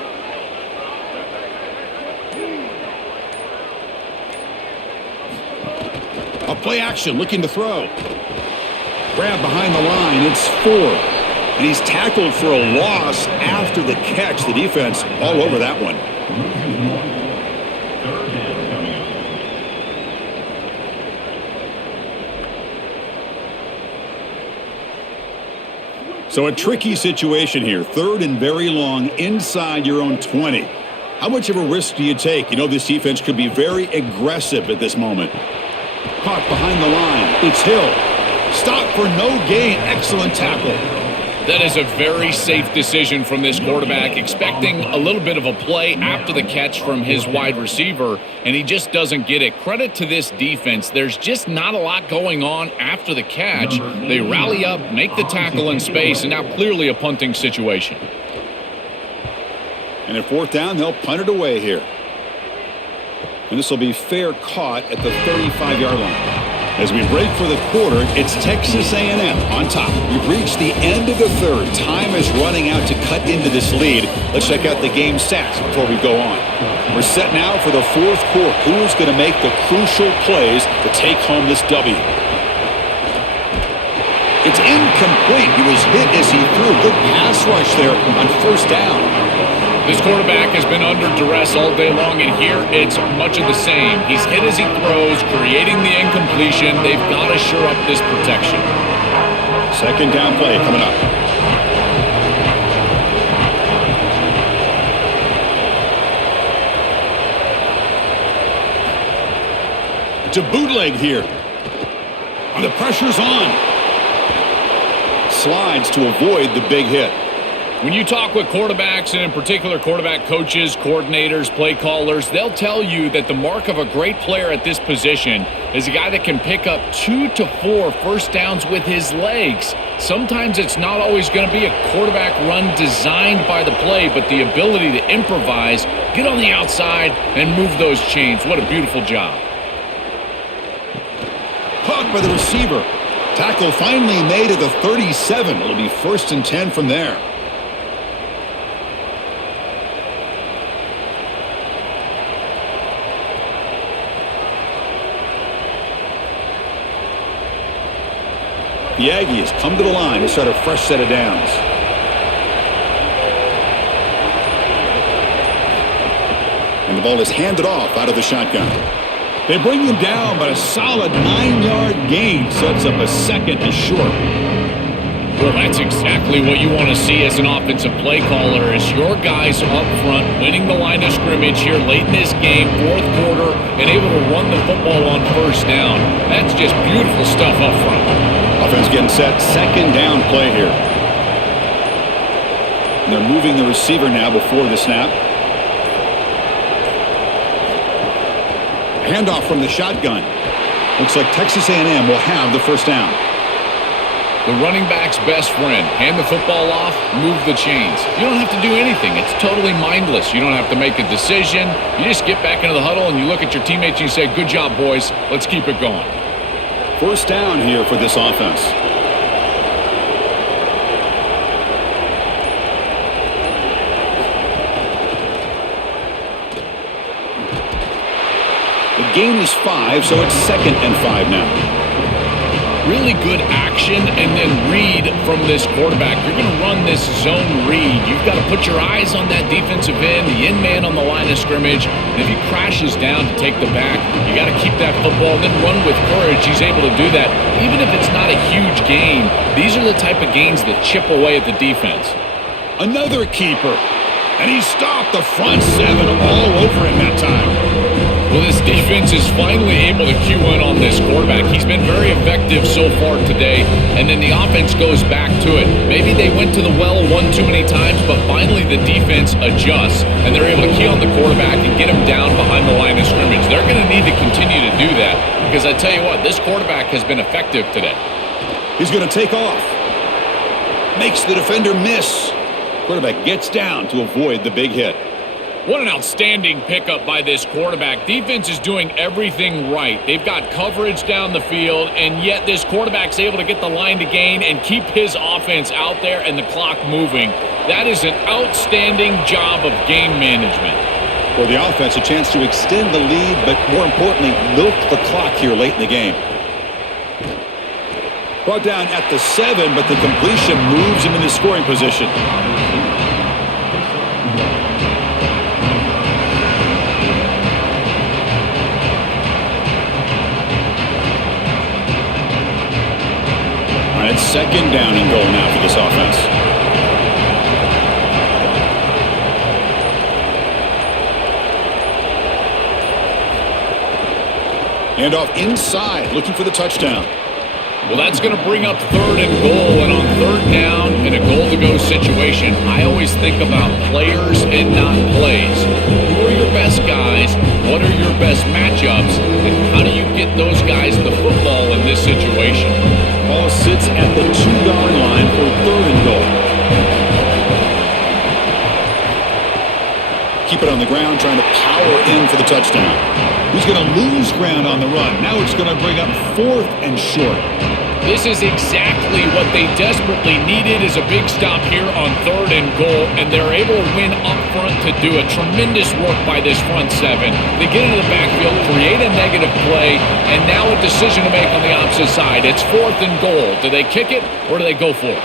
A play action, looking to throw. Grab behind the line, it's 4. And he's tackled for a loss after the catch. The defense all over that one. So a tricky situation here. Third and very long inside your own 20. How much of a risk do you take? You know this defense could be very aggressive at this moment. Caught behind the line. It's Hill. Stop for no gain. Excellent tackle. That is a very safe decision from this quarterback, expecting a little bit of a play after the catch from his wide receiver, and he just doesn't get it. Credit to this defense. There's just not a lot going on after the catch. They rally up, make the tackle in space, and now clearly a punting situation. And at fourth down, they'll punt it away here. And this will be fair caught at the 35-yard line. As we break for the quarter, it's Texas A&M on top. We've reached the end of the third. Time is running out to cut into this lead. Let's check out the game stats before we go on. We're set now for the fourth quarter. Who's going to make the crucial plays to take home this W? It's incomplete. He was hit as he threw. Good pass rush there on first down. This quarterback has been under duress all day long, and here it's much of the same. He's hit as he throws, creating the incompletion. They've got to shore up this protection. Second down play coming up. It's a bootleg here. And the pressure's on. Slides to avoid the big hit. When you talk with quarterbacks, and in particular quarterback coaches, coordinators, play callers, they'll tell you that the mark of a great player at this position is a guy that can pick up 2 to 4 first downs with his legs. Sometimes it's not always going to be a quarterback run designed by the play, but the ability to improvise, get on the outside, and move those chains. What a beautiful job. Caught by the receiver. Tackle finally made at the 37. It'll be first and 10 from there. The Aggies come to the line to start a fresh set of downs. And the ball is handed off out of the shotgun. They bring him down, but a solid 9-yard gain sets up a second and short. Well, that's exactly what you want to see as an offensive play caller, is your guys up front winning the line of scrimmage here late in this game, fourth quarter, and able to run the football on first down. That's just beautiful stuff up front. Offense getting set, second down play here. And they're moving the receiver now before the snap. Handoff from the shotgun. Looks like Texas A&M will have the first down. The running back's best friend. Hand the football off, move the chains. You don't have to do anything. It's totally mindless. You don't have to make a decision. You just get back into the huddle and you look at your teammates and you say, good job, boys. Let's keep it going. First down here for this offense. The gain is 5, so it's second and 5 now. Really good action and then read from this quarterback. You're going to run this zone read. You've got to put your eyes on that defensive end, the end man on the line of scrimmage. And if he crashes down to take the back, you got to keep that football, then run with courage. He's able to do that. Even if it's not a huge gain, these are the type of gains that chip away at the defense. Another keeper. And he stopped the front 7 all over him that time. Well, this defense is finally able to cue in on this quarterback. He's been very effective so far today, and then the offense goes back to it. Maybe they went to the well one too many times, but finally the defense adjusts, and they're able to key on the quarterback and get him down behind the line of scrimmage. They're going to need to continue to do that, because I tell you what, this quarterback has been effective today. He's going to take off. makes the defender miss. Quarterback gets down to avoid the big hit. What an outstanding pickup by this quarterback. Defense is doing everything right. They've got coverage down the field, and yet this quarterback's able to get the line to gain and keep his offense out there and the clock moving. That is an outstanding job of game management. For the offense, a chance to extend the lead, but more importantly, milk the clock here late in the game. Brought down at the 7, but the completion moves him into scoring position. It's second down and goal now for this offense. And off inside, looking for the touchdown. Well, that's going to bring up third and goal, and on third down in a goal-to-go situation, I always think about players and not plays. Who are your best guys? What are your best matchups? And how do you get those guys the football in this situation? Ball sits at the 2-yard line for third and goal. Keep it on the ground, trying to power in for the touchdown. He's going to lose ground on the run. Now it's going to bring up fourth and short. This is exactly what they desperately needed, is a big stop here on third and goal, and they're able to win up front to do it. Tremendous work by this front 7. They get into the backfield, create a negative play, and now a decision to make on the opposite side. It's fourth and goal. Do they kick it or do they go for it?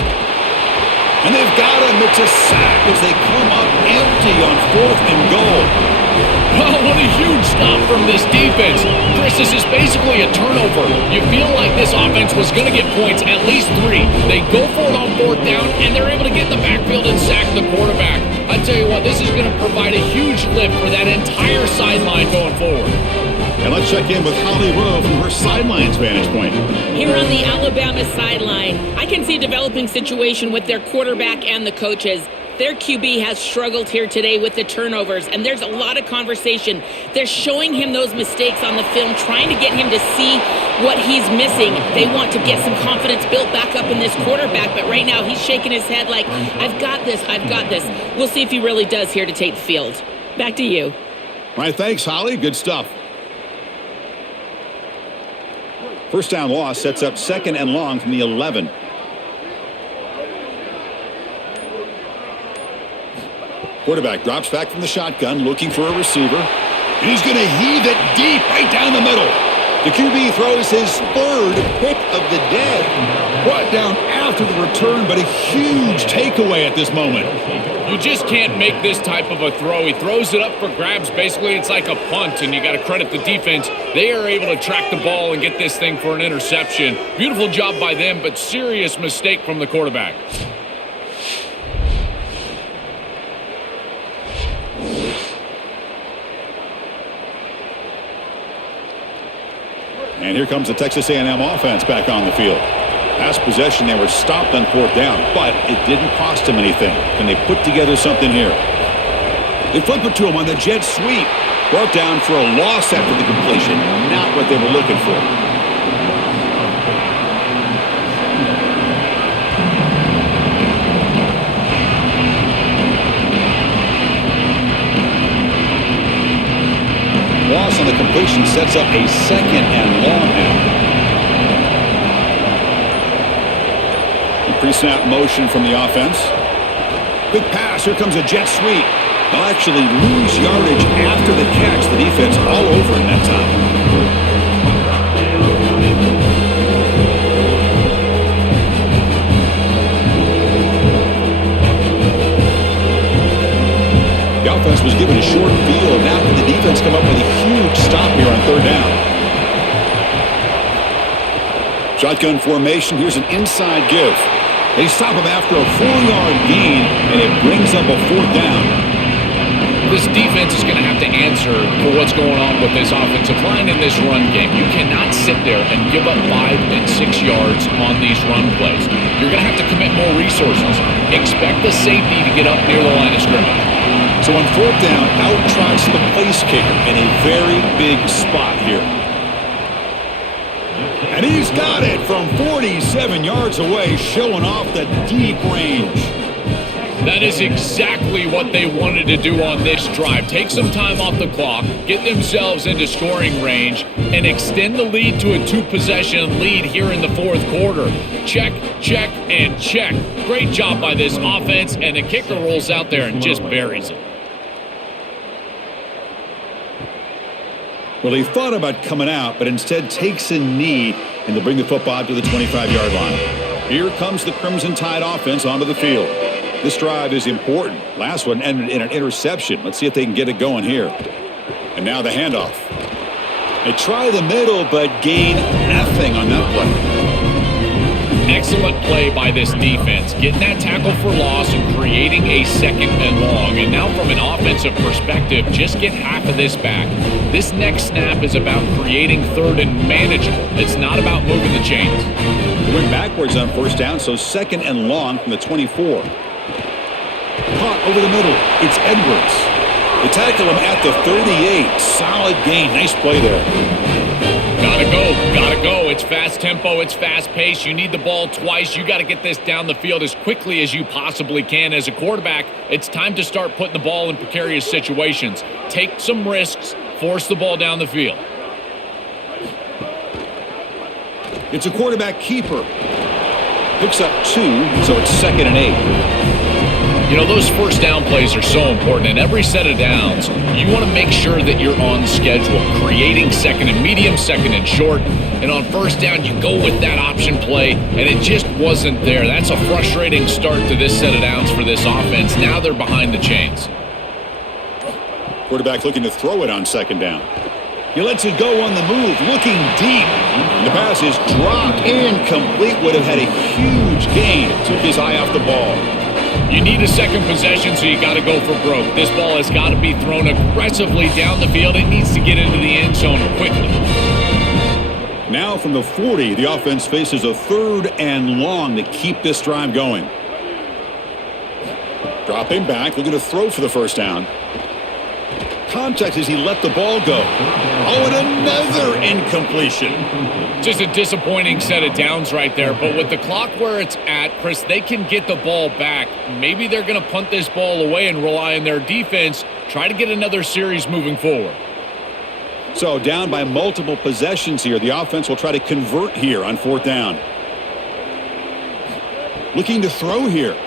And they've got him. It's a sack as they come up empty on fourth and goal. Oh, what a huge stop from this defense. Chris, this is basically a turnover. You feel like this offense was going to get points, at least 3. They go for it on fourth down, and they're able to get the backfield and sack the quarterback. I tell you what, this is going to provide a huge lift for that entire sideline going forward. And let's check in with Holly Rowe from her sidelines vantage point. Here on the Alabama sideline, I can see a developing situation with their quarterback and the coaches. Their QB has struggled here today with the turnovers, and there's a lot of conversation. They're showing him those mistakes on the film, trying to get him to see what he's missing. They want to get some confidence built back up in this quarterback, but right now he's shaking his head like, I've got this, I've got this. We'll see if he really does here to take the field. Back to you. All right, thanks, Holly. Good stuff. First down loss sets up second and long from the 11. Quarterback drops back from the shotgun, looking for a receiver. And he's going to heave it deep right down the middle. The QB throws his third pick of the day. Brought down after the return, but a huge takeaway at this moment. You just can't make this type of a throw. He throws it up for grabs. Basically, it's like a punt, and you got to credit the defense. They are able to track the ball and get this thing for an interception. Beautiful job by them, but serious mistake from the quarterback. And here comes the Texas A&M offense back on the field. Last possession, they were stopped on fourth down, but it didn't cost them anything. Can they put together something here? They flip it to him on the jet sweep. Brought down for a loss after the completion. Not what they were looking for. Loss on the completion sets up a second and long now. Pre-snap motion from the offense. Quick pass. Here comes a jet sweep. They'll actually lose yardage after the catch. The defense all over in that time. The offense was given a short field. Now can the defense come up with a huge stop here on third down? Shotgun formation. Here's an inside give. They stop him after a 4-yard gain, and it brings up a fourth down. This defense is going to have to answer for what's going on with this offensive line in this run game. You cannot sit there and give up 5 and 6 yards on these run plays. You're going to have to commit more resources. Expect the safety to get up near the line of scrimmage. So on fourth down, out trots the place kicker in a very big spot here. And he's got it from 47 yards away, showing off the deep range. That is exactly what they wanted to do on this drive. Take some time off the clock, get themselves into scoring range, and extend the lead to a two-possession lead here in the fourth quarter. Check, check, and check. Great job by this offense, and the kicker rolls out there and just buries it. Well, he thought about coming out, but instead takes a knee, and they'll bring the football to the 25-yard line. Here comes the Crimson Tide offense onto the field. This drive is important. Last one ended in an interception. Let's see if they can get it going here. And now the handoff. They try the middle, but gain nothing on that play. Excellent play by this defense, getting that tackle for loss and creating a second and long. And now from an offensive perspective, just get half of this back. This next snap is about creating third and manageable. It's not about moving the chains. They went backwards on first down, so second and long from the 24. Caught over the middle. It's Edwards. They tackle him at the 38. Solid gain. Nice play there. Gotta go, gotta go. It's fast tempo, it's fast pace. You need the ball twice. You gotta get this down the field as quickly as you possibly can. As a quarterback, it's time to start putting the ball in precarious situations. Take some risks, force the ball down the field. It's a quarterback keeper. Picks up 2, so it's second and 8. You know, those first down plays are so important. In every set of downs, you want to make sure that you're on schedule, creating second and medium, second and short. And on first down, you go with that option play, and it just wasn't there. That's a frustrating start to this set of downs for this offense. Now they're behind the chains. Quarterback looking to throw it on second down. He lets it go on the move, looking deep. The pass is dropped, incomplete. Would have had a huge gain. Took his eye off the ball. You need a second possession, so you got to go for broke. This ball has got to be thrown aggressively down the field. It needs to get into the end zone quickly. Now from the 40, the offense faces a third and long to keep this drive going. Dropping back, looking to throw for the first down. Contact as he let the ball go. Oh, and another incompletion. Just a disappointing set of downs right there. But with the clock where it's at, Chris, they can get the ball back. Maybe they're going to punt this ball away and rely on their defense. Try to get another series moving forward. So down by multiple possessions here. The offense will try to convert here on fourth down. Looking to throw here.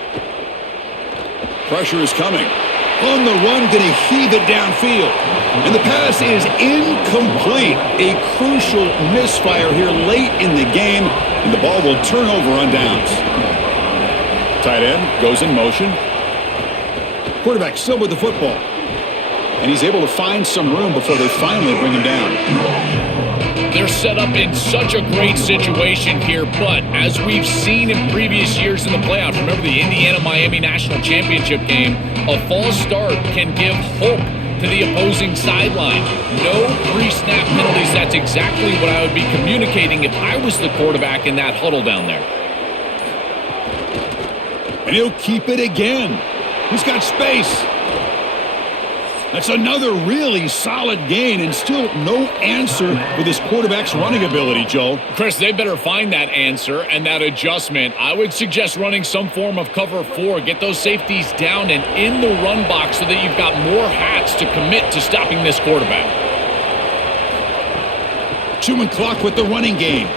Pressure is coming. On the run, going to heave it downfield. And the pass is incomplete. A crucial misfire here late in the game, and the ball will turn over on downs. Tight end goes in motion. Quarterback still with the football. And he's able to find some room before they finally bring him down. They're set up in such a great situation here, but as we've seen in previous years in the playoffs, remember the Indiana-Miami National Championship game, a false start can give hope to the opposing sideline. No pre-snap penalties. That's exactly what I would be communicating if I was the quarterback in that huddle down there. And he'll keep it again. He's got space. That's another really solid gain, and still no answer with his quarterback's running ability, Joe. Chris, they better find that answer and that adjustment. I would suggest running some form of cover 4. Get those safeties down and in the run box so that you've got more hats to commit to stopping this quarterback. Chewing clock with the running game.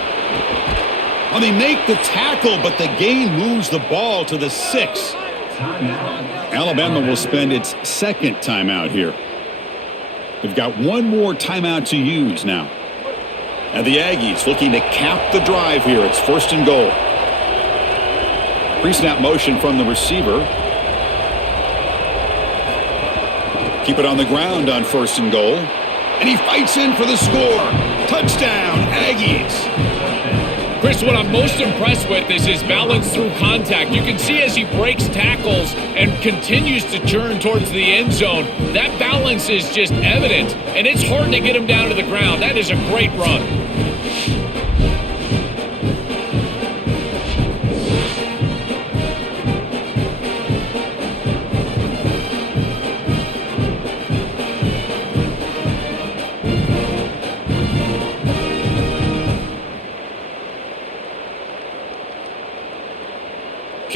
Well, they make the tackle, but the gain moves the ball to the 6. Alabama will spend its second timeout here. They've got one more timeout to use now. And the Aggies looking to cap the drive here. It's first and goal. Pre-snap motion from the receiver. Keep it on the ground on first and goal. And he fights in for the score. Touchdown, Aggies. Chris, what I'm most impressed with is his balance through contact. You can see as he breaks tackles and continues to churn towards the end zone, that balance is just evident, and it's hard to get him down to the ground. That is a great run.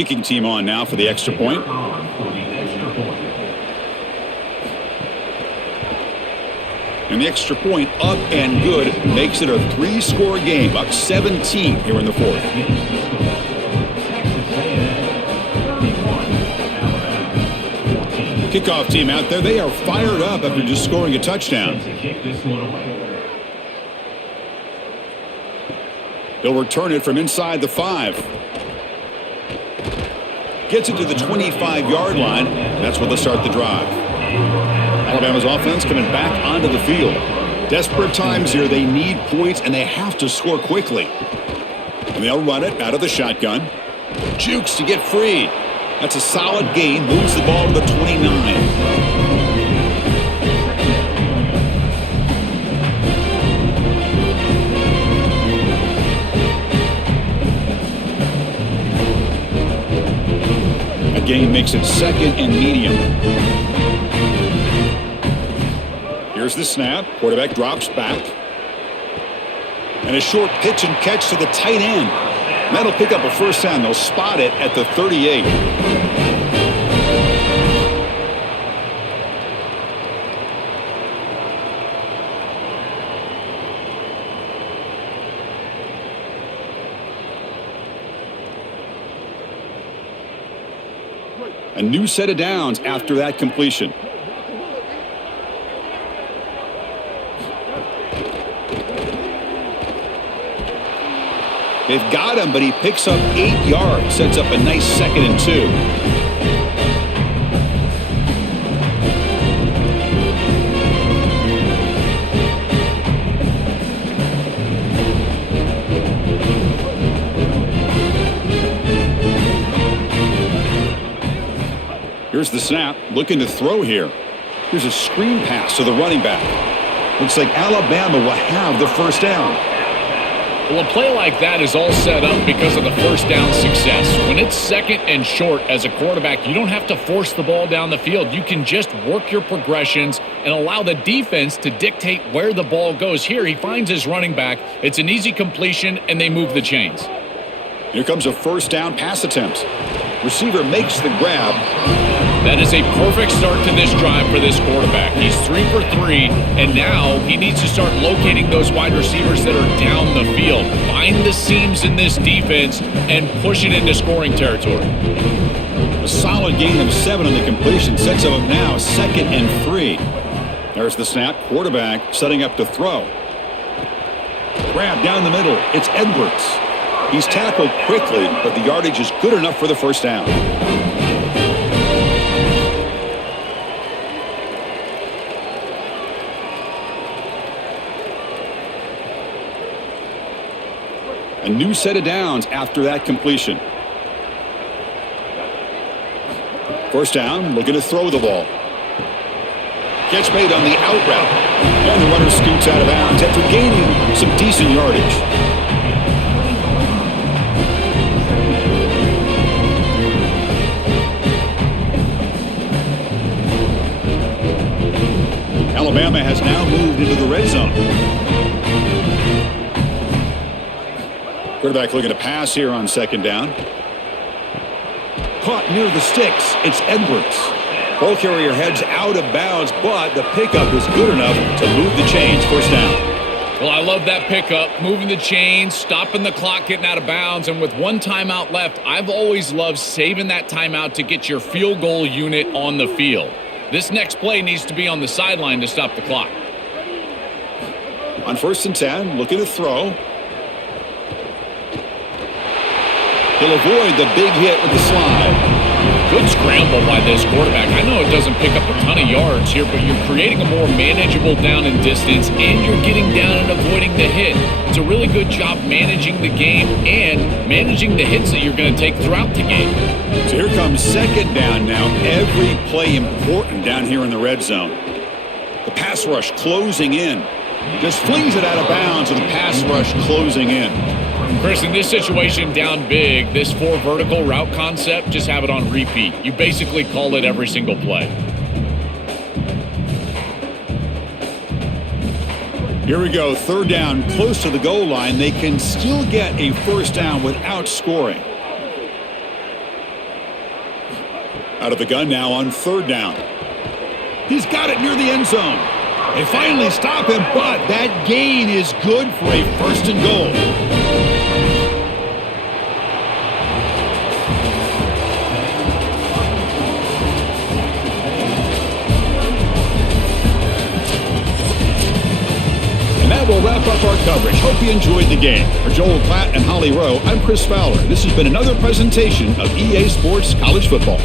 kicking team on now for the extra point. And the extra point up and good makes it a 3-score game, up 17 here in the fourth. Kickoff team out there, they are fired up after just scoring a touchdown. He'll return it from inside the 5. Gets it to the 25-yard line. That's where they'll start the drive. Alabama's offense coming back onto the field. Desperate times here. They need points, and they have to score quickly. And they'll run it out of the shotgun. Jukes to get free. That's a solid gain. Moves the ball to the 29. A gain makes it 2nd and medium. Here's the snap. Quarterback drops back. And a short pitch and catch to the tight end. That'll pick up a first down. They'll spot it at the 38. A new set of downs after that completion. They've got him, but he picks up 8 yards. Sets up a nice 2nd and 2. Here's the snap. Looking to throw here. Here's a screen pass to the running back. Looks like Alabama will have the first down. Well, a play like that is all set up because of the first down success. When it's 2nd and short as a quarterback, you don't have to force the ball down the field. You can just work your progressions and allow the defense to dictate where the ball goes. Here, he finds his running back. It's an easy completion, and they move the chains. Here comes a first down pass attempt. Receiver makes the grab. That is a perfect start to this drive for this quarterback. He's 3 for 3, and now he needs to start locating those wide receivers that are down the field. Find the seams in this defense and push it into scoring territory. A solid gain of 7 on the completion sets him up now 2nd and 3. There's the snap. Quarterback setting up to throw. Grab down the middle. It's Edwards. He's tackled quickly, but the yardage is good enough for the first down. A new set of downs after that completion. First down, looking to throw the ball. Catch made on the out route. And the runner scoots out of bounds after gaining some decent yardage. Alabama has now moved into the red zone. Quarterback looking to pass here on 2nd down. Caught near the sticks. It's Edwards. Ball carrier heads out of bounds, but the pickup is good enough to move the chains. First down. Well, I love that pickup, moving the chains, stopping the clock, getting out of bounds, and with 1 timeout left, I've always loved saving that timeout to get your field goal unit on the field. This next play needs to be on the sideline to stop the clock. On 1st and 10, looking to throw. He'll avoid the big hit with the slide. Good scramble by this quarterback. I know it doesn't pick up a ton of yards here, but you're creating a more manageable down and distance, and you're getting down and avoiding the hit. It's a really good job managing the game and managing the hits that you're going to take throughout the game. So here comes 2nd down now. Every play important down here in the red zone. The pass rush closing in. Just flings it out of bounds with the pass rush closing in. Chris, in this situation, down big, this 4 vertical route concept, just have it on repeat. You basically call it every single play. Here we go, 3rd down, close to the goal line. They can still get a first down without scoring. Out of the gun now on 3rd down. He's got it near the end zone. They finally stop him, but that gain is good for a 1st and goal. And that will wrap up our coverage. Hope you enjoyed the game. For Joel Klatt and Holly Rowe, I'm Chris Fowler. This has been another presentation of EA Sports College Football.